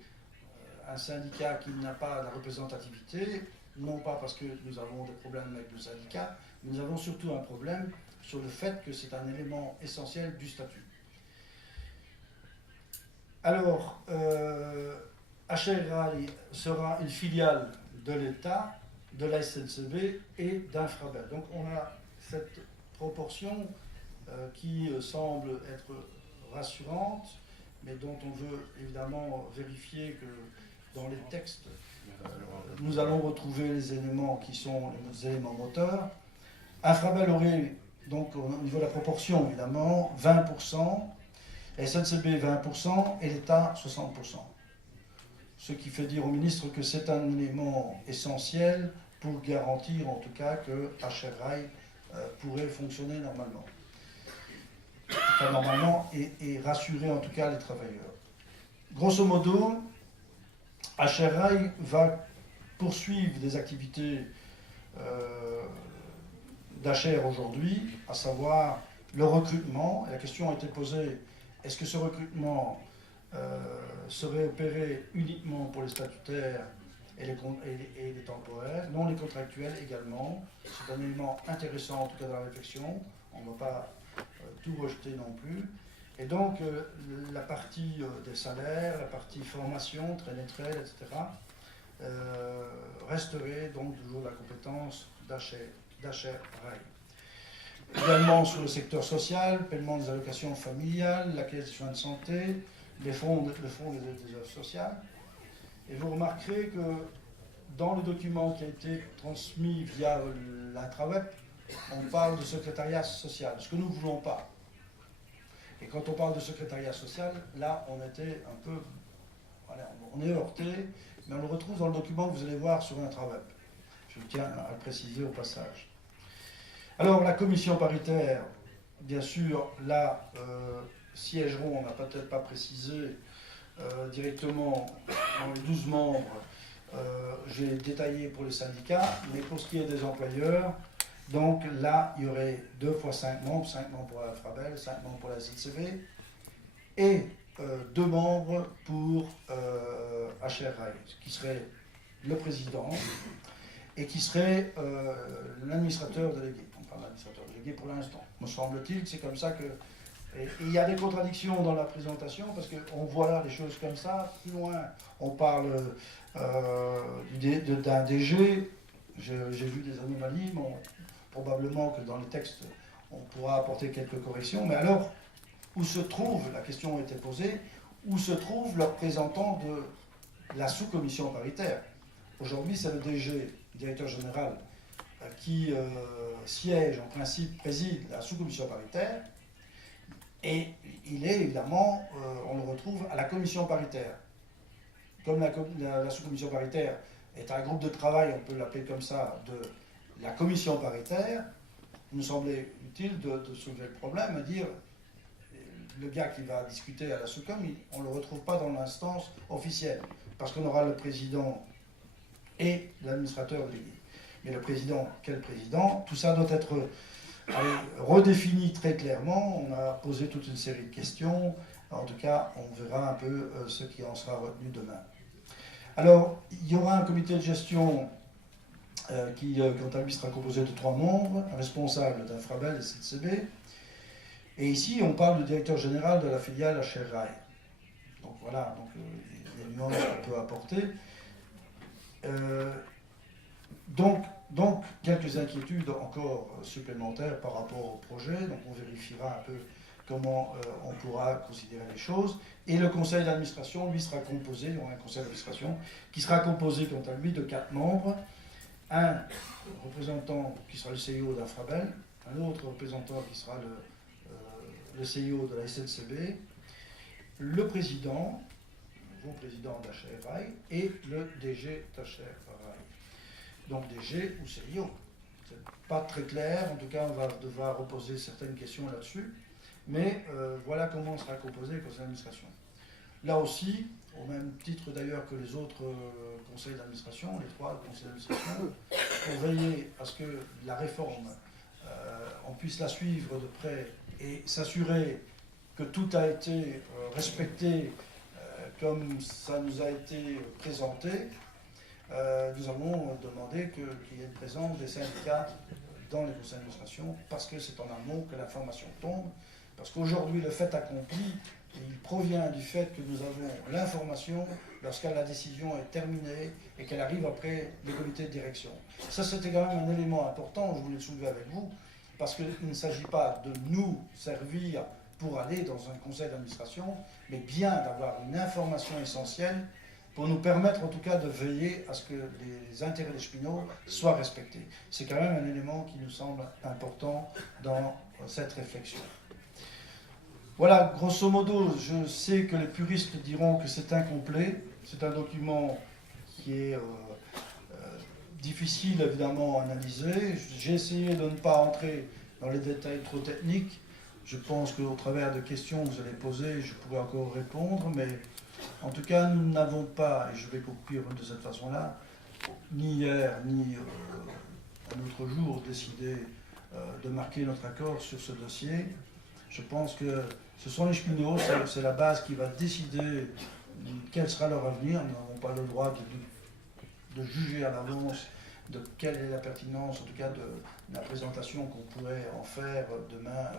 un syndicat qui n'a pas la représentativité, non pas parce que nous avons des problèmes avec le syndicat, mais nous avons surtout un problème sur le fait que c'est un élément essentiel du statut. Alors, HR Rail sera une filiale de l'État, de la SNCB et d'Infrabel. Donc on a cette proportion qui semble être rassurante, mais dont on veut évidemment vérifier que dans les textes, nous allons retrouver les éléments qui sont les éléments moteurs. Infrabel aurait, donc au niveau de la proportion évidemment, 20%, SNCB 20% et l'État 60%. Ce qui fait dire au ministre que c'est un élément essentiel pour garantir en tout cas que HR Rail pourrait fonctionner normalement. Enfin, normalement et rassurer en tout cas les travailleurs. Grosso modo, HR Rail va poursuivre des activités d'HR aujourd'hui, à savoir le recrutement. Et la question a été posée, est-ce que ce recrutement serait opéré uniquement pour les statutaires et les temporaires? Non, les contractuels également. C'est un élément intéressant en tout cas dans la réflexion. On ne va pas tout rejeter non plus. Et donc la partie des salaires, la partie formation, traîne, etc., resterait donc toujours la compétence d'HR Rail. Également sur le secteur social, paiement des allocations familiales, la caisse de soins de santé, le fonds des œuvres sociales. Et vous remarquerez que dans le document qui a été transmis via l'intraweb, on parle de secrétariat social, ce que nous ne voulons pas. Et quand on parle de secrétariat social, là on était un peu, voilà, on est heurté, mais on le retrouve dans le document que vous allez voir sur l'intraweb. Je tiens à le préciser au passage. Alors la commission paritaire, bien sûr, là, siégeront, on n'a peut-être pas précisé directement dans les 12 membres, j'ai détaillé pour les syndicats, mais pour ce qui est des employeurs, donc là, il y aurait 2 fois 5 membres, 5 membres pour la Frabel, 5 membres pour la SNCB, et 2 membres pour HR Rail, qui serait le président et qui serait l'administrateur délégué. Enfin, l'administrateur délégué pour l'instant. Me semble-t-il, c'est comme ça que... Et il y a des contradictions dans la présentation, parce qu'on voit là les choses comme ça. Plus loin, on parle d'un DG. J'ai vu des anomalies, mais probablement que dans les textes, on pourra apporter quelques corrections. Mais alors, où se trouve, la question a été posée, où se trouve le représentant de la sous-commission paritaire? Aujourd'hui, c'est le DG, directeur général, qui siège, en principe, préside la sous-commission paritaire. Et il est évidemment, on le retrouve à la commission paritaire. Comme la sous-commission paritaire est un groupe de travail, on peut l'appeler comme ça, la commission paritaire, il nous semblait utile de soulever le problème et dire le gars qui va discuter à la sous-com, on ne le retrouve pas dans l'instance officielle, parce qu'on aura le président et l'administrateur délégué. Mais le président, quel président? Tout ça doit être redéfini très clairement. On a posé toute une série de questions. En tout cas, on verra un peu ce qui en sera retenu demain. Alors, il y aura un comité de gestion qui, quant à lui, sera composé de 3 membres, un responsable d'Infrabel et CCB. Et ici, on parle du directeur général de la filiale HR Rail. Donc voilà, donc, les nuances qu'on peut apporter. Donc, quelques inquiétudes encore supplémentaires par rapport au projet. Donc, on vérifiera un peu comment on pourra considérer les choses. Et le conseil d'administration, lui, sera composé, il y aura un conseil d'administration qui sera composé, quant à lui, de 4 membres. Un représentant qui sera le CEO d'Infrabel, un autre représentant qui sera le CEO de la SNCB, le président, le nouveau président d'HR Rail, et le DG d'HR Rail. Donc DG ou CEO. C'est pas très clair, en tout cas on va devoir reposer certaines questions là-dessus, mais voilà comment sera composé le conseil d'administration. Là aussi, au même titre d'ailleurs que les autres conseils d'administration, les 3 conseils d'administration, pour veiller à ce que la réforme, on puisse la suivre de près et s'assurer que tout a été respecté comme ça nous a été présenté. Nous avons demandé qu'il y ait une présence des syndicats dans les conseils d'administration, parce que c'est en amont que l'information tombe, parce qu'aujourd'hui le fait accompli, il provient du fait que nous avons l'information lorsque la décision est terminée et qu'elle arrive après le comité de direction. Ça, c'était quand même un élément important, je voulais le soulever avec vous, parce qu'il ne s'agit pas de nous servir pour aller dans un conseil d'administration, mais bien d'avoir une information essentielle pour nous permettre en tout cas de veiller à ce que les intérêts des cheminots soient respectés. C'est quand même un élément qui nous semble important dans cette réflexion. Voilà, grosso modo, je sais que les puristes diront que c'est incomplet. C'est un document qui est difficile évidemment à analyser. J'ai essayé de ne pas entrer dans les détails trop techniques. Je pense qu'au travers de questions que vous allez poser, je pourrai encore répondre, mais en tout cas, nous n'avons pas, et je vais conclure de cette façon-là, ni hier, ni un autre jour, décidé de marquer notre accord sur ce dossier. Je pense que ce sont les cheminots, c'est la base qui va décider quel sera leur avenir. Nous n'avons pas le droit de juger à l'avance de quelle est la pertinence, en tout cas de la présentation qu'on pourrait en faire demain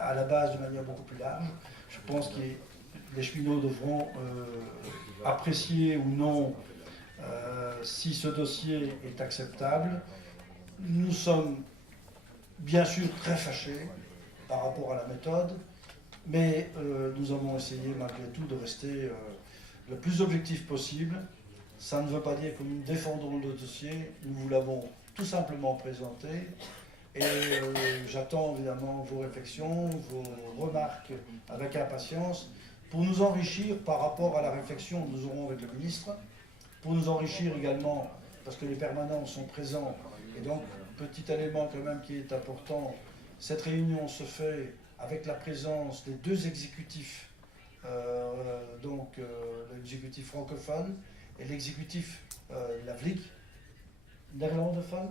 à la base de manière beaucoup plus large. Je pense que les cheminots devront apprécier ou non si ce dossier est acceptable. Nous sommes bien sûr très fâchés par rapport à la méthode, mais nous avons essayé malgré tout de rester le plus objectif possible. Ça ne veut pas dire que nous défendons le dossier, nous vous l'avons tout simplement présenté. Et j'attends évidemment vos réflexions, vos remarques avec impatience, pour nous enrichir par rapport à la réflexion que nous aurons avec le ministre, pour nous enrichir également, parce que les permanents sont présents, et donc, petit élément quand même qui est important, cette réunion se fait avec la présence des 2 exécutifs, l'exécutif francophone et l'exécutif l'AVLIC néerlandophone.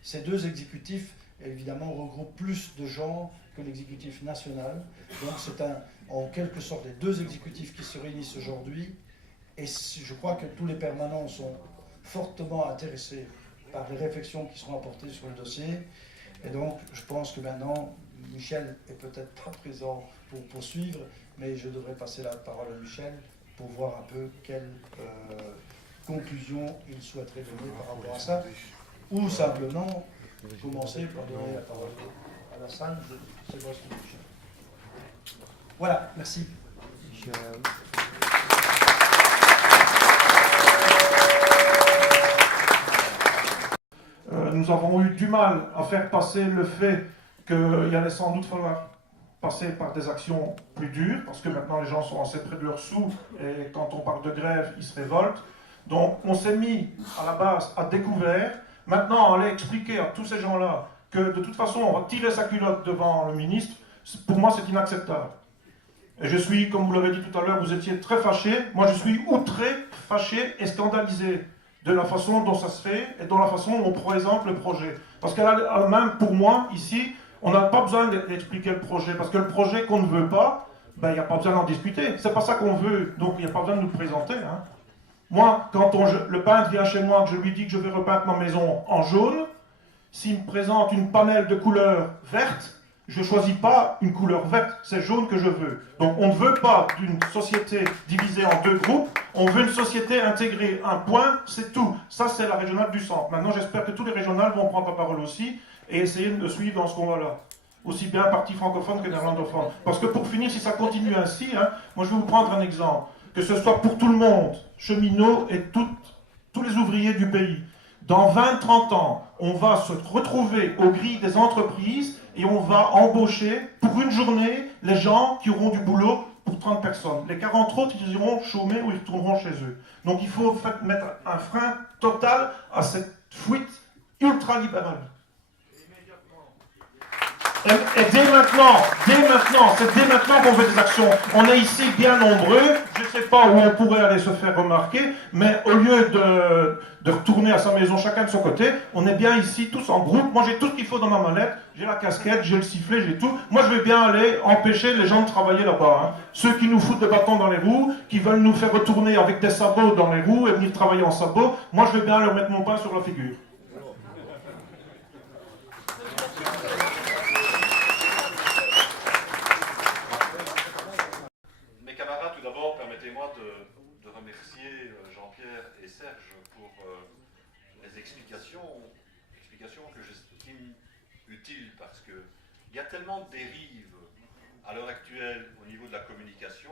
Ces 2 exécutifs, évidemment, regroupent plus de gens que l'exécutif national. Donc c'est en quelque sorte les 2 exécutifs qui se réunissent aujourd'hui. Et je crois que tous les permanents sont fortement intéressés par les réflexions qui seront apportées sur le dossier. Et donc je pense que maintenant, Michel est peut-être pas présent pour poursuivre, mais je devrais passer la parole à Michel pour voir un peu quelle conclusion il souhaiterait donner par rapport à ça. Ou simplement commencer par donner la parole à la salle de Sébastien Michel. Voilà, merci. Nous avons eu du mal à faire passer le fait qu'il allait sans doute falloir passer par des actions plus dures, parce que maintenant les gens sont assez près de leurs sous, et quand on parle de grève, ils se révoltent. Donc on s'est mis à la base à découvert. Maintenant, aller expliquer à tous ces gens-là que de toute façon, on va tirer sa culotte devant le ministre, pour moi, c'est inacceptable. Et je suis, comme vous l'avez dit tout à l'heure, vous étiez très fâché. Moi, je suis outré, fâché et scandalisé de la façon dont ça se fait et de la façon dont on présente le projet. Parce que là, même pour moi, ici, on n'a pas besoin d'expliquer le projet. Parce que le projet qu'on ne veut pas, ben, il n'y a pas besoin d'en discuter. C'est pas ça qu'on veut, donc il n'y a pas besoin de nous présenter. Hein. Moi, quand le peintre vient chez moi, que je lui dis que je vais repeindre ma maison en jaune, s'il me présente une panelle de couleur verte, je ne choisis pas une couleur verte, c'est jaune que je veux. Donc on ne veut pas d'une société divisée en deux groupes, on veut une société intégrée. Un point, c'est tout. Ça, c'est la régionale du centre. Maintenant, j'espère que tous les régionales vont prendre la parole aussi et essayer de suivre dans ce combat-là. Aussi bien parti francophone que néerlandophone. Parce que pour finir, si ça continue ainsi, hein, moi je vais vous prendre un exemple. Que ce soit pour tout le monde, cheminots et tous les ouvriers du pays. Dans 20-30 ans, on va se retrouver aux grilles des entreprises et on va embaucher pour une journée les gens qui auront du boulot pour 30 personnes. Les 40 autres, ils iront chômer ou ils retourneront chez eux. Donc il faut mettre un frein total à cette fuite ultra-libérale. Et dès maintenant, c'est dès maintenant qu'on fait des actions. On est ici bien nombreux, je ne sais pas où on pourrait aller se faire remarquer, mais au lieu de retourner à sa maison chacun de son côté, on est bien ici tous en groupe. Moi j'ai tout ce qu'il faut dans ma mallette, j'ai la casquette, j'ai le sifflet, j'ai tout. Moi je vais bien aller empêcher les gens de travailler là-bas. Hein. Ceux qui nous foutent des bâtons dans les roues, qui veulent nous faire retourner avec des sabots dans les roues et venir travailler en sabots, moi je vais bien leur mettre mon pain sur la figure. Permettez-moi de remercier Jean-Pierre et Serge pour les explications que j'estime utiles parce qu'il y a tellement de dérives à l'heure actuelle au niveau de la communication,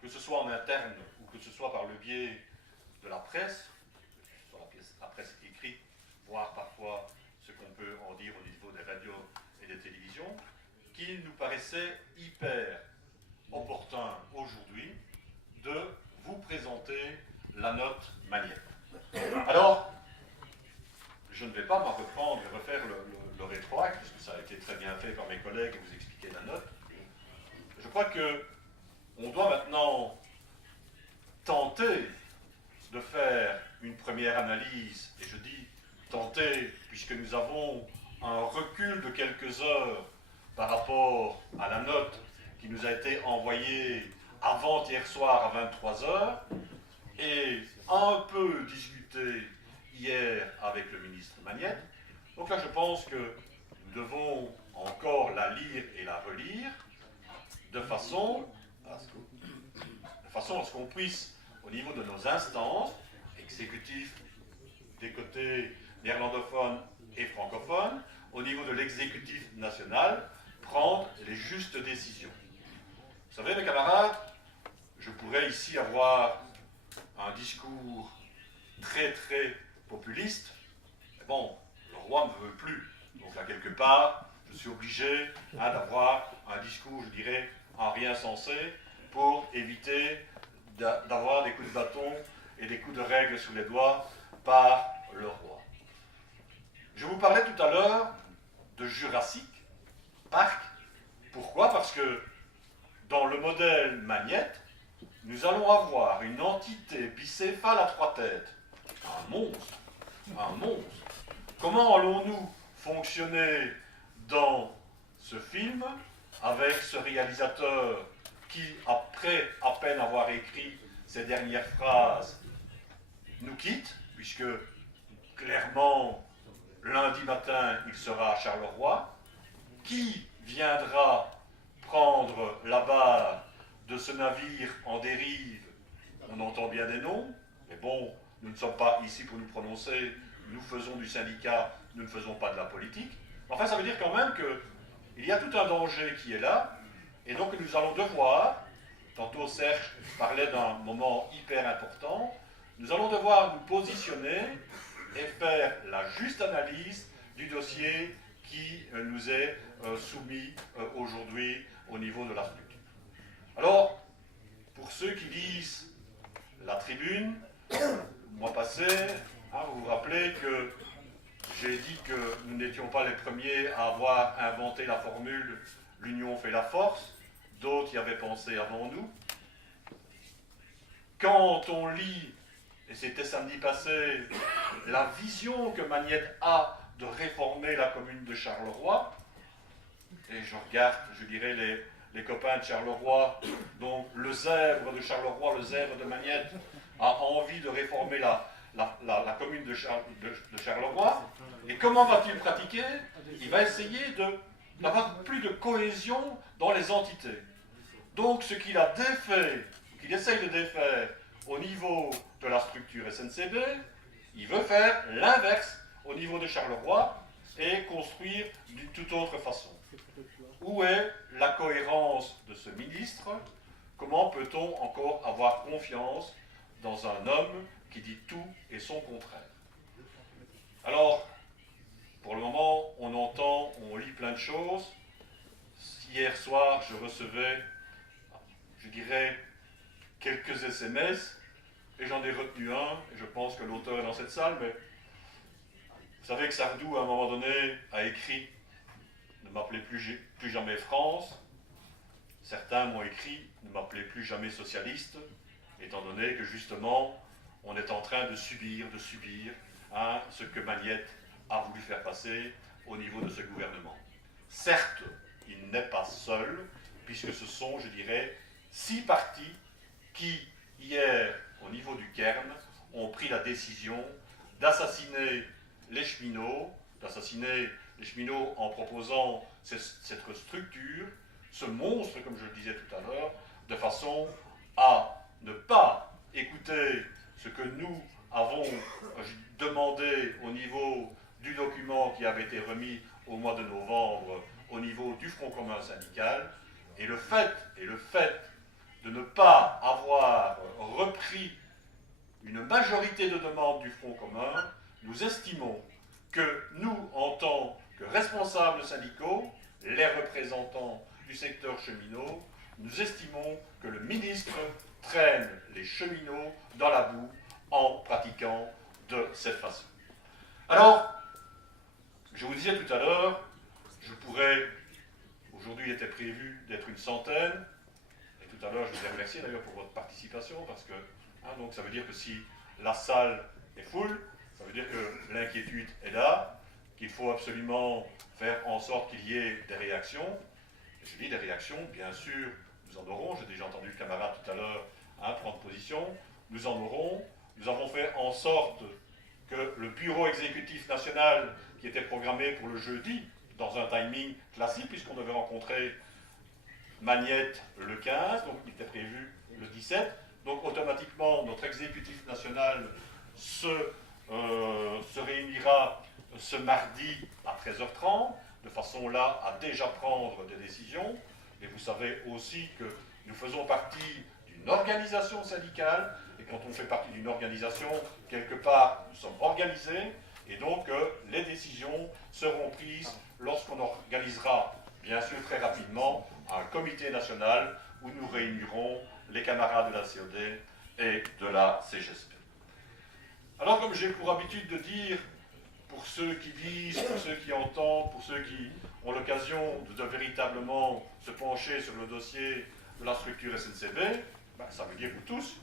que ce soit en interne ou que ce soit par le biais de la presse, que ce soit la presse écrite, voire parfois ce qu'on peut en dire au niveau des radios et des télévisions, qu'il nous paraissait hyper opportun aujourd'hui de vous présenter la note Magnette. Alors, je ne vais pas m'en reprendre et refaire le rétroact, puisque ça a été très bien fait par mes collègues et vous expliquer la note. Je crois qu'on doit maintenant tenter de faire une première analyse, et je dis tenter, puisque nous avons un recul de quelques heures par rapport à la note qui nous a été envoyée avant-hier soir à 23h, et un peu discuté hier avec le ministre Magnette. Donc là, je pense que nous devons encore la lire et la relire de façon à ce qu'on puisse, au niveau de nos instances, exécutifs des côtés néerlandophones et francophones, au niveau de l'exécutif national, prendre les justes décisions. Vous savez, mes camarades, je pourrais ici avoir un discours très très populiste, mais bon, le roi ne veut plus. Donc là, quelque part, je suis obligé d'avoir un discours, je dirais, en rien sensé, pour éviter d'avoir des coups de bâton et des coups de règle sous les doigts par le roi. Je vous parlais tout à l'heure de Jurassic Park. Pourquoi? Parce que dans le modèle Magnette, nous allons avoir une entité bicéphale à 3 têtes. Un monstre. Un monstre. Comment allons-nous fonctionner dans ce film avec ce réalisateur qui, après à peine avoir écrit ces dernières phrases, nous quitte, puisque clairement, lundi matin, il sera à Charleroi. Qui viendra prendre la barre de ce navire en dérive? On entend bien des noms, mais bon, nous ne sommes pas ici pour nous prononcer, nous faisons du syndicat, nous ne faisons pas de la politique. Enfin, ça veut dire quand même qu'il y a tout un danger qui est là, et donc nous allons devoir, tantôt Serge parlait d'un moment hyper important, nous allons devoir nous positionner et faire la juste analyse du dossier qui nous est soumis aujourd'hui au niveau de la structure. Alors, pour ceux qui lisent la tribune, le mois passé, vous vous rappelez que j'ai dit que nous n'étions pas les premiers à avoir inventé la formule « l'union fait la force », d'autres y avaient pensé avant nous. Quand on lit, et c'était samedi passé, la vision que Magnette a de réformer la commune de Charleroi, et je regarde, je dirais, les copains de Charleroi, donc le zèbre de Charleroi, le zèbre de Magnette, a envie de réformer la commune de Charleroi. Et comment va-t-il pratiquer? Il va essayer d'avoir plus de cohésion dans les entités. Donc ce qu'il a défait, qu'il essaye de défaire au niveau de la structure SNCB, il veut faire l'inverse au niveau de Charleroi et construire d'une toute autre façon. Où est la cohérence de ce ministre? Comment peut-on encore avoir confiance dans un homme qui dit tout et son contraire? Alors, pour le moment, on entend, on lit plein de choses. Hier soir, je recevais, je dirais, quelques SMS, et j'en ai retenu un, et je pense que l'auteur est dans cette salle, mais vous savez que Sardou, à un moment donné, a écrit « Ne m'appelez plus jamais France ». Certains m'ont écrit « Ne m'appelez plus jamais socialiste », étant donné que justement, on est en train de subir ce que Magnette a voulu faire passer au niveau de ce gouvernement. Certes, il n'est pas seul, puisque ce sont, je dirais, 6 partis qui, hier, au niveau du Cairn, ont pris la décision d'assassiner les cheminots, en proposant cette structure, ce monstre, comme je le disais tout à l'heure, de façon à ne pas écouter ce que nous avons demandé au niveau du document qui avait été remis au mois de novembre au niveau du Front commun syndical, et le fait de ne pas avoir repris une majorité de demandes du Front commun, nous estimons que nous, en tant que responsables syndicaux, les représentants du secteur cheminot, nous estimons que le ministre traîne les cheminots dans la boue en pratiquant de cette façon. Alors, je vous disais tout à l'heure, aujourd'hui il était prévu d'être une centaine, et tout à l'heure je vous ai remercié d'ailleurs pour votre participation, parce que, donc ça veut dire que si la salle est full, ça veut dire que l'inquiétude est là, qu'il faut absolument faire en sorte qu'il y ait des réactions. Et je dis des réactions, bien sûr, nous en aurons, j'ai déjà entendu le camarade tout à l'heure prendre position, nous en aurons. Nous avons fait en sorte que le bureau exécutif national, qui était programmé pour le jeudi, dans un timing classique, puisqu'on devait rencontrer Magnette le 15, donc il était prévu le 17, donc automatiquement notre exécutif national se réunira ce mardi à 13h30, de façon là à déjà prendre des décisions. Et vous savez aussi que nous faisons partie d'une organisation syndicale, et quand on fait partie d'une organisation, quelque part, nous sommes organisés, et donc les décisions seront prises lorsqu'on organisera, bien sûr très rapidement, un comité national où nous réunirons les camarades de la COD et de la CGSP. Alors, comme j'ai pour habitude de dire, pour ceux qui lisent, pour ceux qui entendent, pour ceux qui ont l'occasion de véritablement se pencher sur le dossier de la structure SNCB, ça veut dire vous tous.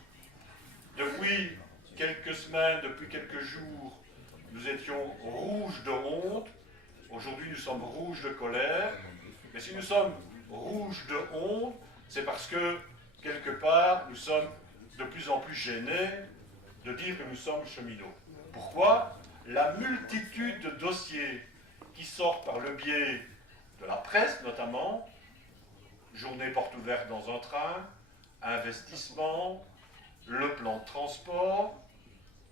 Depuis quelques semaines, depuis quelques jours, nous étions rouges de honte. Aujourd'hui, nous sommes rouges de colère. Mais si nous sommes rouges de honte, c'est parce que, quelque part, nous sommes de plus en plus gênés de dire que nous sommes cheminots. Pourquoi? La multitude de dossiers qui sortent par le biais de la presse, notamment, journée porte ouverte dans un train, investissement, le plan de transport,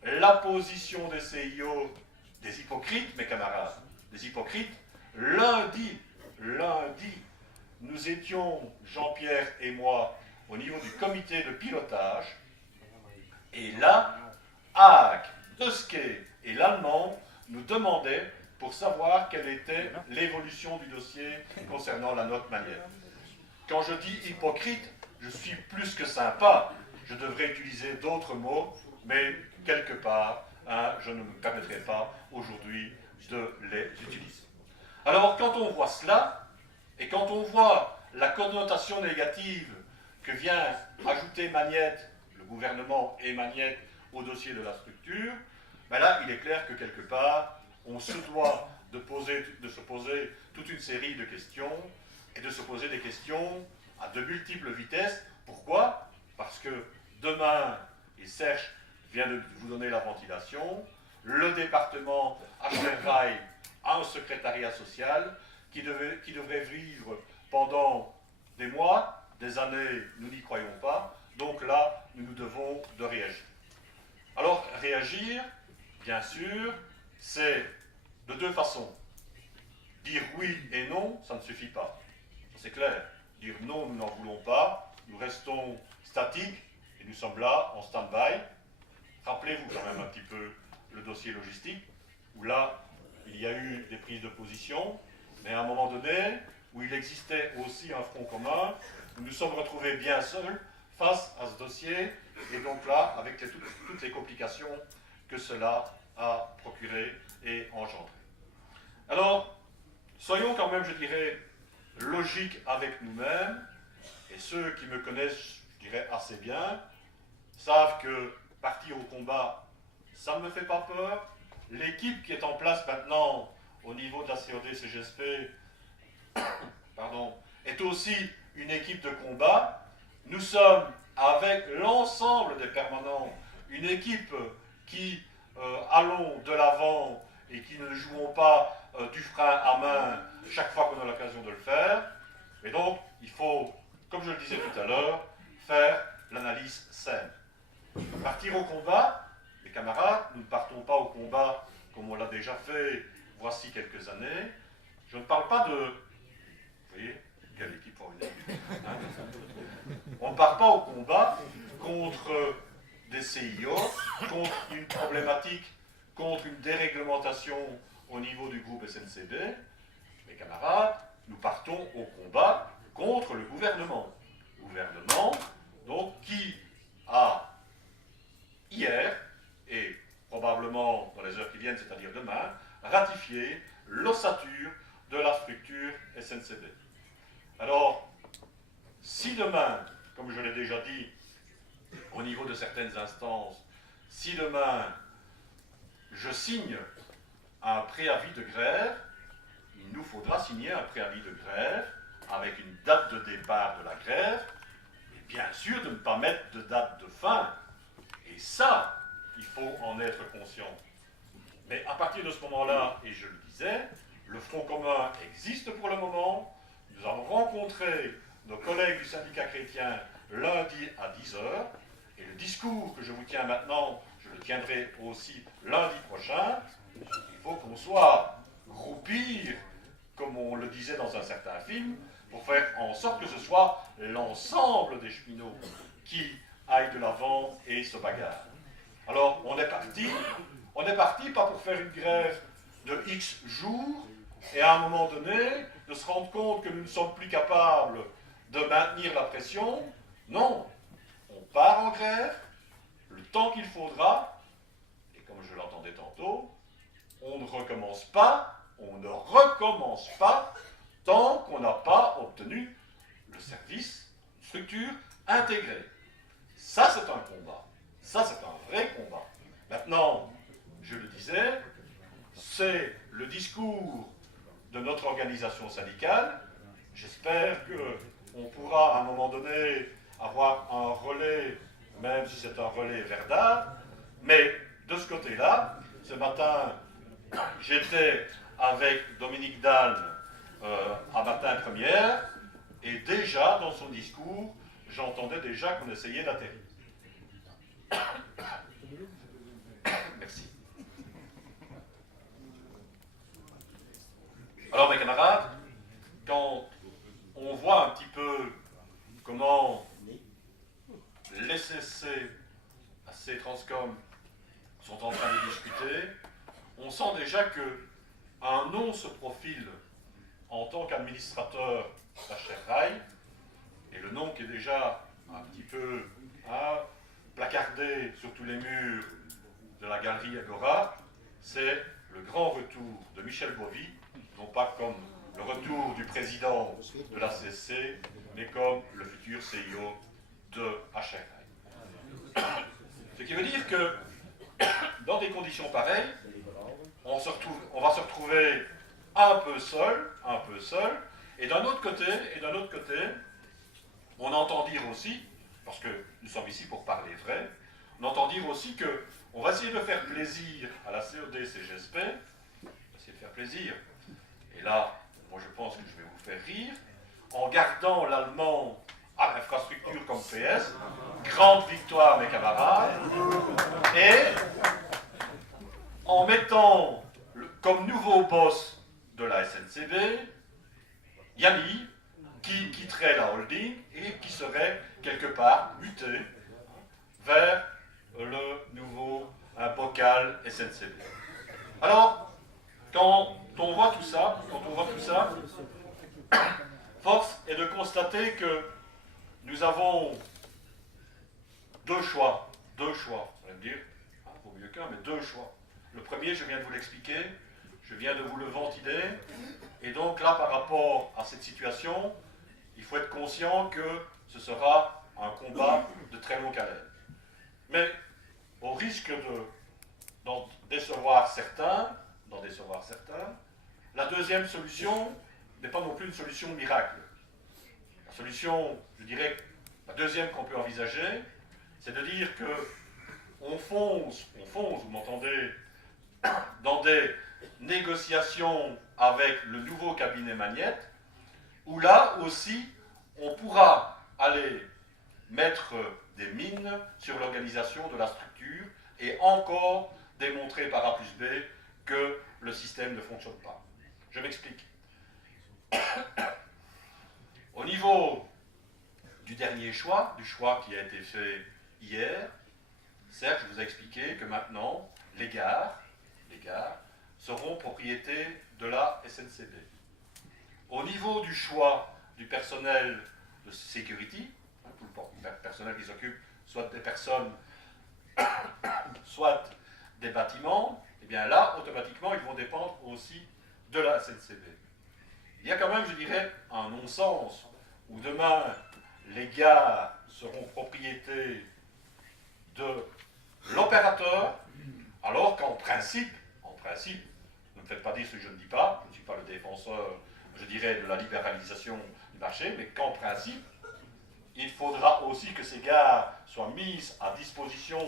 la position des CIO, des hypocrites, mes camarades, des hypocrites. Lundi, nous étions, Jean-Pierre et moi, au niveau du comité de pilotage, et là, Haag, Dusquet et l'Allemand nous demandaient pour savoir quelle était l'évolution du dossier concernant la note Magnette. Quand je dis hypocrite, je suis plus que sympa. Je devrais utiliser d'autres mots, mais quelque part, je ne me permettrai pas aujourd'hui de les utiliser. Alors, quand on voit cela, et quand on voit la connotation négative que vient ajouter Magnette, le gouvernement et Magnette, au dossier de la structure, ben là, il est clair que quelque part, on se doit de se poser toute une série de questions, et de se poser des questions à de multiples vitesses. Pourquoi? Parce que demain, et Serge vient de vous donner la ventilation, le département HRI a un secrétariat social qui devrait vivre pendant des mois, des années, nous n'y croyons pas. Donc là, nous devons de réagir. Alors, réagir, bien sûr, c'est de deux façons. Dire oui et non, ça ne suffit pas. C'est clair. Dire non, nous n'en voulons pas, nous restons statiques et nous sommes là en stand-by. Rappelez-vous quand même un petit peu le dossier logistique, où là, il y a eu des prises de position, mais à un moment donné, où il existait aussi un front commun, nous nous sommes retrouvés bien seuls face à ce dossier, et donc là, avec toutes les complications que cela a procuré et engendré. Alors, soyons quand même, je dirais, logiques avec nous-mêmes, et ceux qui me connaissent, je dirais, assez bien, savent que partir au combat, ça ne me fait pas peur. L'équipe qui est en place maintenant au niveau de la COD-CGSP est aussi une équipe de combat. Nous sommes, avec l'ensemble des permanents, une équipe qui allons de l'avant et qui ne jouons pas du frein à main chaque fois qu'on a l'occasion de le faire. Et donc, il faut, comme je le disais tout à l'heure, faire l'analyse saine. Partir au combat, les camarades, nous ne partons pas au combat comme on l'a déjà fait voici quelques années. Je ne parle pas de... Vous voyez, quelle équipe formidable. On ne part pas au combat contre des CIO, contre une problématique, contre une déréglementation au niveau du groupe SNCB. Mes camarades, nous partons au combat contre le gouvernement. Gouvernement, donc, qui a hier, et probablement dans les heures qui viennent, c'est-à-dire demain, ratifié l'ossature de la structure SNCB. Alors, si demain, comme je l'ai déjà dit, au niveau de certaines instances, si demain je signe un préavis de grève, il nous faudra signer un préavis de grève avec une date de départ de la grève, et bien sûr de ne pas mettre de date de fin. Et ça, il faut en être conscient. Mais à partir de ce moment-là, et je le disais, le Front commun existe pour le moment. Nous allons rencontrer nos collègues du syndicat chrétien lundi à 10h. Et le discours que je vous tiens maintenant, je le tiendrai aussi lundi prochain. Il faut qu'on soit groupir, comme on le disait dans un certain film, pour faire en sorte que ce soit l'ensemble des cheminots qui aillent de l'avant et se bagarrent. Alors, on est parti pas pour faire une grève de X jours, et à un moment donné, de se rendre compte que nous ne sommes plus capables de maintenir la pression. Non, on part en grève, le temps qu'il faudra, et comme je l'entendais tantôt, on ne recommence pas tant qu'on n'a pas obtenu le service, structure intégrée. Ça, c'est un combat. Ça, c'est un vrai combat. Maintenant, je le disais, c'est le discours de notre organisation syndicale. J'espère qu'on pourra, à un moment donné, avoir un relais, même si c'est un relais verdâtre. Mais de ce côté-là, ce matin, j'étais avec Dominique Dalme à Matin Première, et déjà, dans son discours, j'entendais déjà qu'on essayait d'atterrir. Merci. Alors, mes camarades, quand on voit un petit peu comment les CC, AC Transcom, sont en train de discuter, on sent déjà qu'un nom se profile en tant qu'administrateur d'HRI, et le nom qui est déjà un petit peu placardé sur tous les murs de la galerie Agora, c'est le grand retour de Michel Bovy, non pas comme le retour du président de la CSC, mais comme le futur CIO de HRI. Ce qui veut dire que dans des conditions pareilles, on va se retrouver un peu seul, et d'un autre côté, on entend dire aussi, parce que nous sommes ici pour parler vrai, on entend dire aussi que on va essayer de faire plaisir à la COD-CGSP, on va essayer de faire plaisir, et là, moi je pense que je vais vous faire rire, en gardant l'allemand à l'infrastructure comme PS, grande victoire mes camarades, et en mettant comme nouveau boss de la SNCB, Yanni, qui quitterait la holding et qui serait quelque part muté vers le nouveau bocal SNCB. Alors, quand on voit tout ça, force est de constater que nous avons deux choix. Vous allez me dire, vaut mieux qu'un, mais deux choix. Le premier, je viens de vous l'expliquer, je viens de vous le ventiler, et donc là, par rapport à cette situation, il faut être conscient que ce sera un combat de très longue haleine. Mais au risque d'en décevoir certains, la deuxième solution n'est pas non plus une solution miracle. La solution, je dirais, la deuxième qu'on peut envisager, c'est de dire que on fonce, vous m'entendez, dans des négociations avec le nouveau cabinet Magnette, où là aussi, on pourra aller mettre des mines sur l'organisation de la structure et encore démontrer par A plus B que le système ne fonctionne pas. Je m'explique. Au niveau du dernier choix, du choix qui a été fait hier, certes, je vous ai expliqué que maintenant, les gares seront propriété de la SNCB. Au niveau du choix du personnel de security, tout le personnel qui s'occupe soit des personnes, soit des bâtiments, et bien là, automatiquement, ils vont dépendre aussi de la SNCB. Il y a quand même, je dirais, un non-sens où demain, les gares seront propriété de l'opérateur, alors qu'en principe, ne me faites pas dire ce que je ne dis pas, je ne suis pas le défenseur, je dirais, de la libéralisation du marché, mais qu'en principe, il faudra aussi que ces gares soient mises à disposition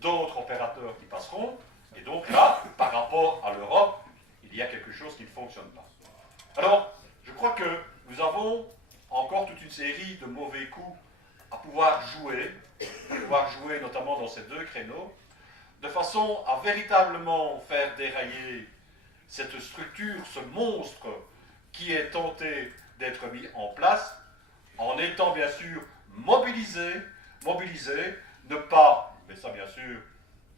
d'autres opérateurs qui passeront, et donc là, par rapport à l'Europe, il y a quelque chose qui ne fonctionne pas. Alors, je crois que nous avons encore toute une série de mauvais coups à pouvoir jouer notamment dans ces deux créneaux, de façon à véritablement faire dérailler cette structure, ce monstre qui est tenté d'être mis en place, en étant bien sûr mobilisé, ne pas, mais ça bien sûr,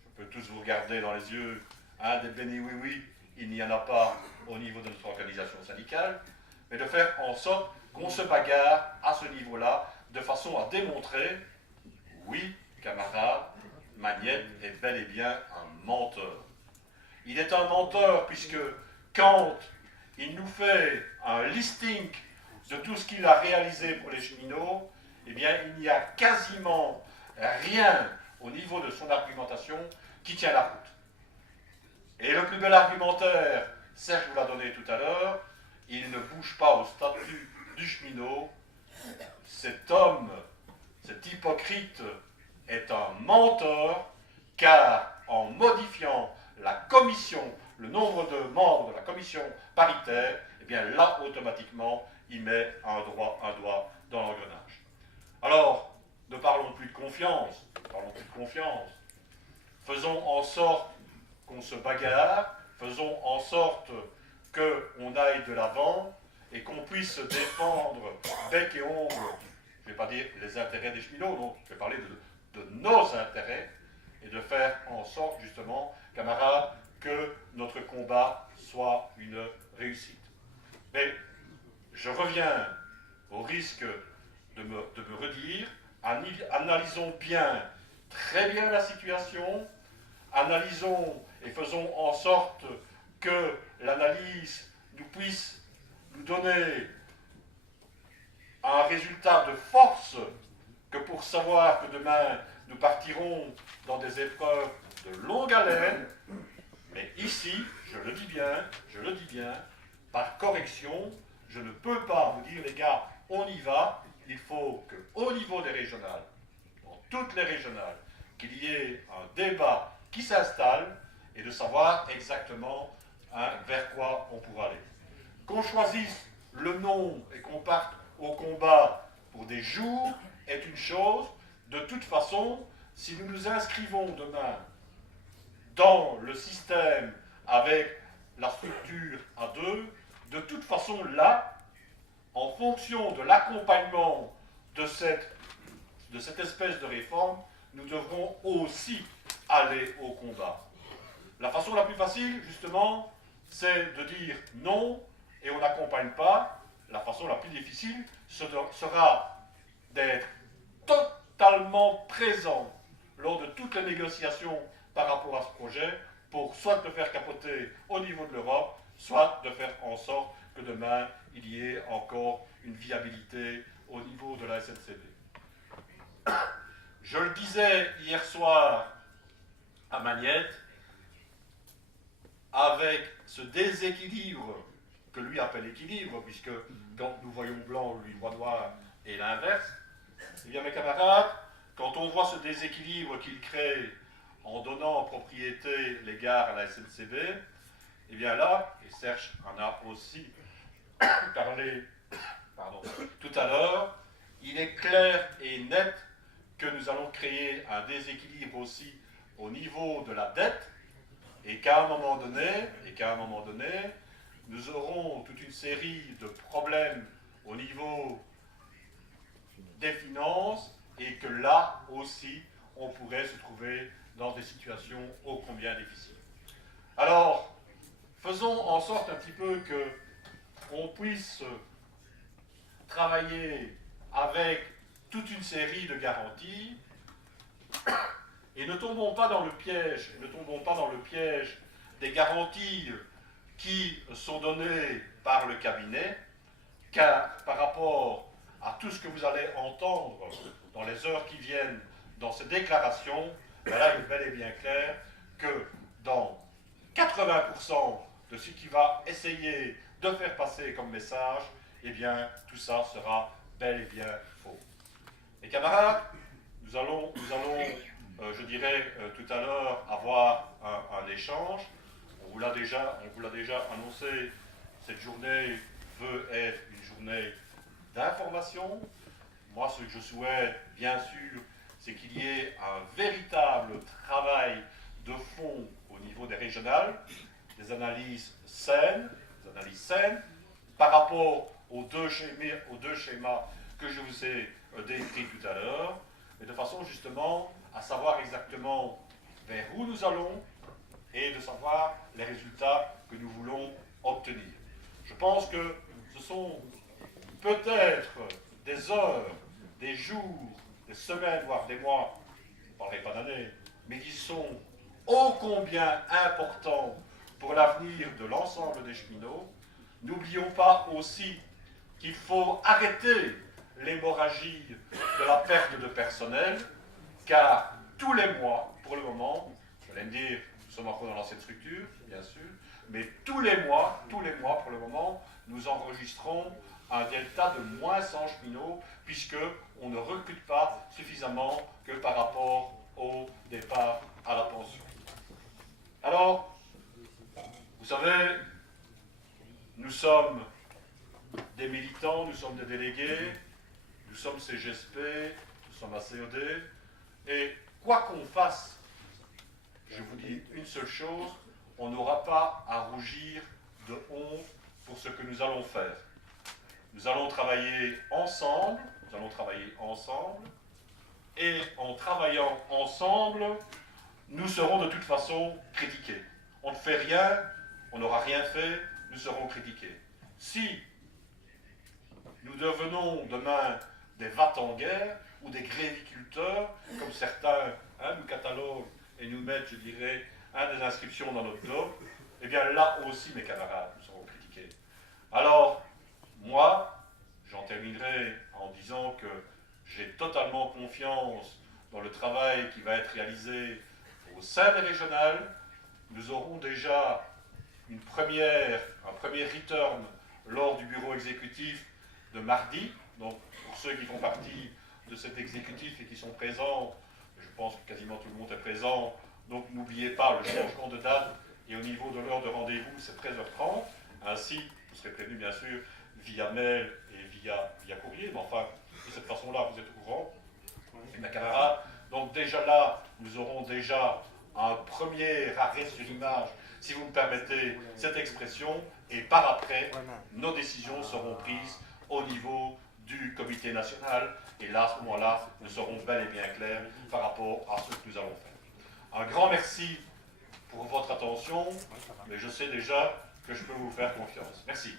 je peux tous vous regarder dans les yeux, des bénis oui, il n'y en a pas au niveau de notre organisation syndicale, mais de faire en sorte qu'on se bagarre à ce niveau-là, de façon à démontrer, oui, camarades, Magnette est bel et bien un menteur. Il est un menteur puisque quand il nous fait un listing de tout ce qu'il a réalisé pour les cheminots, eh bien, il n'y a quasiment rien au niveau de son argumentation qui tient la route. Et le plus bel argumentaire, Serge vous l'a donné tout à l'heure, il ne bouge pas au statut du cheminot. Cet homme, cet hypocrite, est un menteur, car en modifiant la commission, le nombre de membres de la commission paritaire, eh bien là, automatiquement, il met un doigt dans l'engrenage. Alors, ne parlons plus de confiance, Faisons en sorte qu'on se bagarre, faisons en sorte qu'on aille de l'avant et qu'on puisse défendre bec et ongle, je ne vais pas dire les intérêts des cheminots, non, je vais parler de nos intérêts et de faire en sorte, justement, camarades, que notre combat soit une réussite. Mais je reviens au risque de me redire, analysons bien, très bien la situation, analysons et faisons en sorte que l'analyse nous puisse nous donner un résultat de force, que pour savoir que demain nous partirons dans des épreuves de longue haleine, mais ici, je le dis bien, par correction, je ne peux pas vous dire les gars, on y va, il faut qu'au niveau des régionales, dans toutes les régionales, qu'il y ait un débat qui s'installe et de savoir exactement vers quoi on pourra aller. Qu'on choisisse le nom et qu'on parte au combat pour des jours est une chose. De toute façon, si nous nous inscrivons demain dans le système avec la structure à deux, de toute façon là, en fonction de l'accompagnement de cette espèce de réforme, nous devrons aussi aller au combat. La façon la plus facile, justement, c'est de dire non et on n'accompagne pas. La façon la plus difficile sera d'être totalement présent lors de toutes les négociations par rapport à ce projet pour soit de faire capoter au niveau de l'Europe, soit de faire en sorte que demain il y ait encore une viabilité au niveau de la SNCB. Je le disais hier soir à Magnette, avec ce déséquilibre que lui appelle équilibre, puisque quand nous voyons blanc, lui voit noir, et l'inverse, eh bien mes camarades, quand on voit ce déséquilibre qu'il crée en donnant en propriété les gares à la SNCB, eh bien là, et Serge en a aussi parlé tout à l'heure, il est clair et net que nous allons créer un déséquilibre aussi au niveau de la dette, et qu'à un moment donné, nous aurons toute une série de problèmes au niveau des finances, et que là aussi, on pourrait se trouver dans des situations ô combien difficiles. Alors, faisons en sorte un petit peu qu'on puisse travailler avec toute une série de garanties, et ne tombons pas dans le piège, des garanties qui sont données par le cabinet, car par rapport à tout ce que vous allez entendre dans les heures qui viennent dans ces déclarations, ben là il est bel et bien clair que dans 80% de ce qui va essayer de faire passer comme message, eh bien tout ça sera bel et bien faux. Et camarades, nous allons je dirais tout à l'heure, avoir un échange. On vous l'a déjà annoncé, cette journée veut être une journée d'information. Moi, ce que je souhaite, bien sûr, c'est qu'il y ait un véritable travail de fond au niveau des régionales, des analyses saines, par rapport aux deux schémas que je vous ai décrits tout à l'heure, mais de façon justement à savoir exactement vers où nous allons et de savoir les résultats que nous voulons obtenir. Je pense que ce sont peut-être des heures, des jours, des semaines, voire des mois, je ne parlerai pas d'années, mais qui sont ô combien importants pour l'avenir de l'ensemble des cheminots. N'oublions pas aussi qu'il faut arrêter l'hémorragie de la perte de personnel, car tous les mois, pour le moment, vous allez me dire, nous sommes encore dans l'ancienne structure, bien sûr, mais tous les mois, pour le moment, nous enregistrons un delta de moins 100 cheminots, puisqu'on ne recrute pas suffisamment que par rapport au départ à la pension. Alors, vous savez, nous sommes des militants, nous sommes des délégués, nous sommes CGSP, nous sommes ACOD, et quoi qu'on fasse, je vous dis une seule chose, on n'aura pas à rougir de honte pour ce que nous allons faire. Nous allons travailler ensemble, et en travaillant ensemble, nous serons de toute façon critiqués. On ne fait rien, on n'aura rien fait, nous serons critiqués. Si nous devenons demain des va-t-en-guerre ou des gréviculteurs, comme certains nous cataloguent et nous mettent, je dirais, des inscriptions dans notre club, eh bien là aussi mes camarades nous seront critiqués. Alors, moi, j'en terminerai en disant que j'ai totalement confiance dans le travail qui va être réalisé au sein des régionales. Nous aurons déjà un premier return lors du bureau exécutif de mardi. Donc, pour ceux qui font partie de cet exécutif et qui sont présents, je pense que quasiment tout le monde est présent, donc n'oubliez pas le changement de date et au niveau de l'heure de rendez-vous, c'est 13h30. Ainsi, vous serez prévenus bien sûr via mail et via courrier, mais enfin, de cette façon-là, vous êtes au courant. Et mes camarades, donc déjà là, nous aurons déjà un premier arrêt sur image, si vous me permettez cette expression, et par après, nos décisions seront prises au niveau du comité national, et là, à ce moment-là, nous serons bel et bien clairs par rapport à ce que nous allons faire. Un grand merci pour votre attention, mais je sais déjà que je peux vous faire confiance. Merci.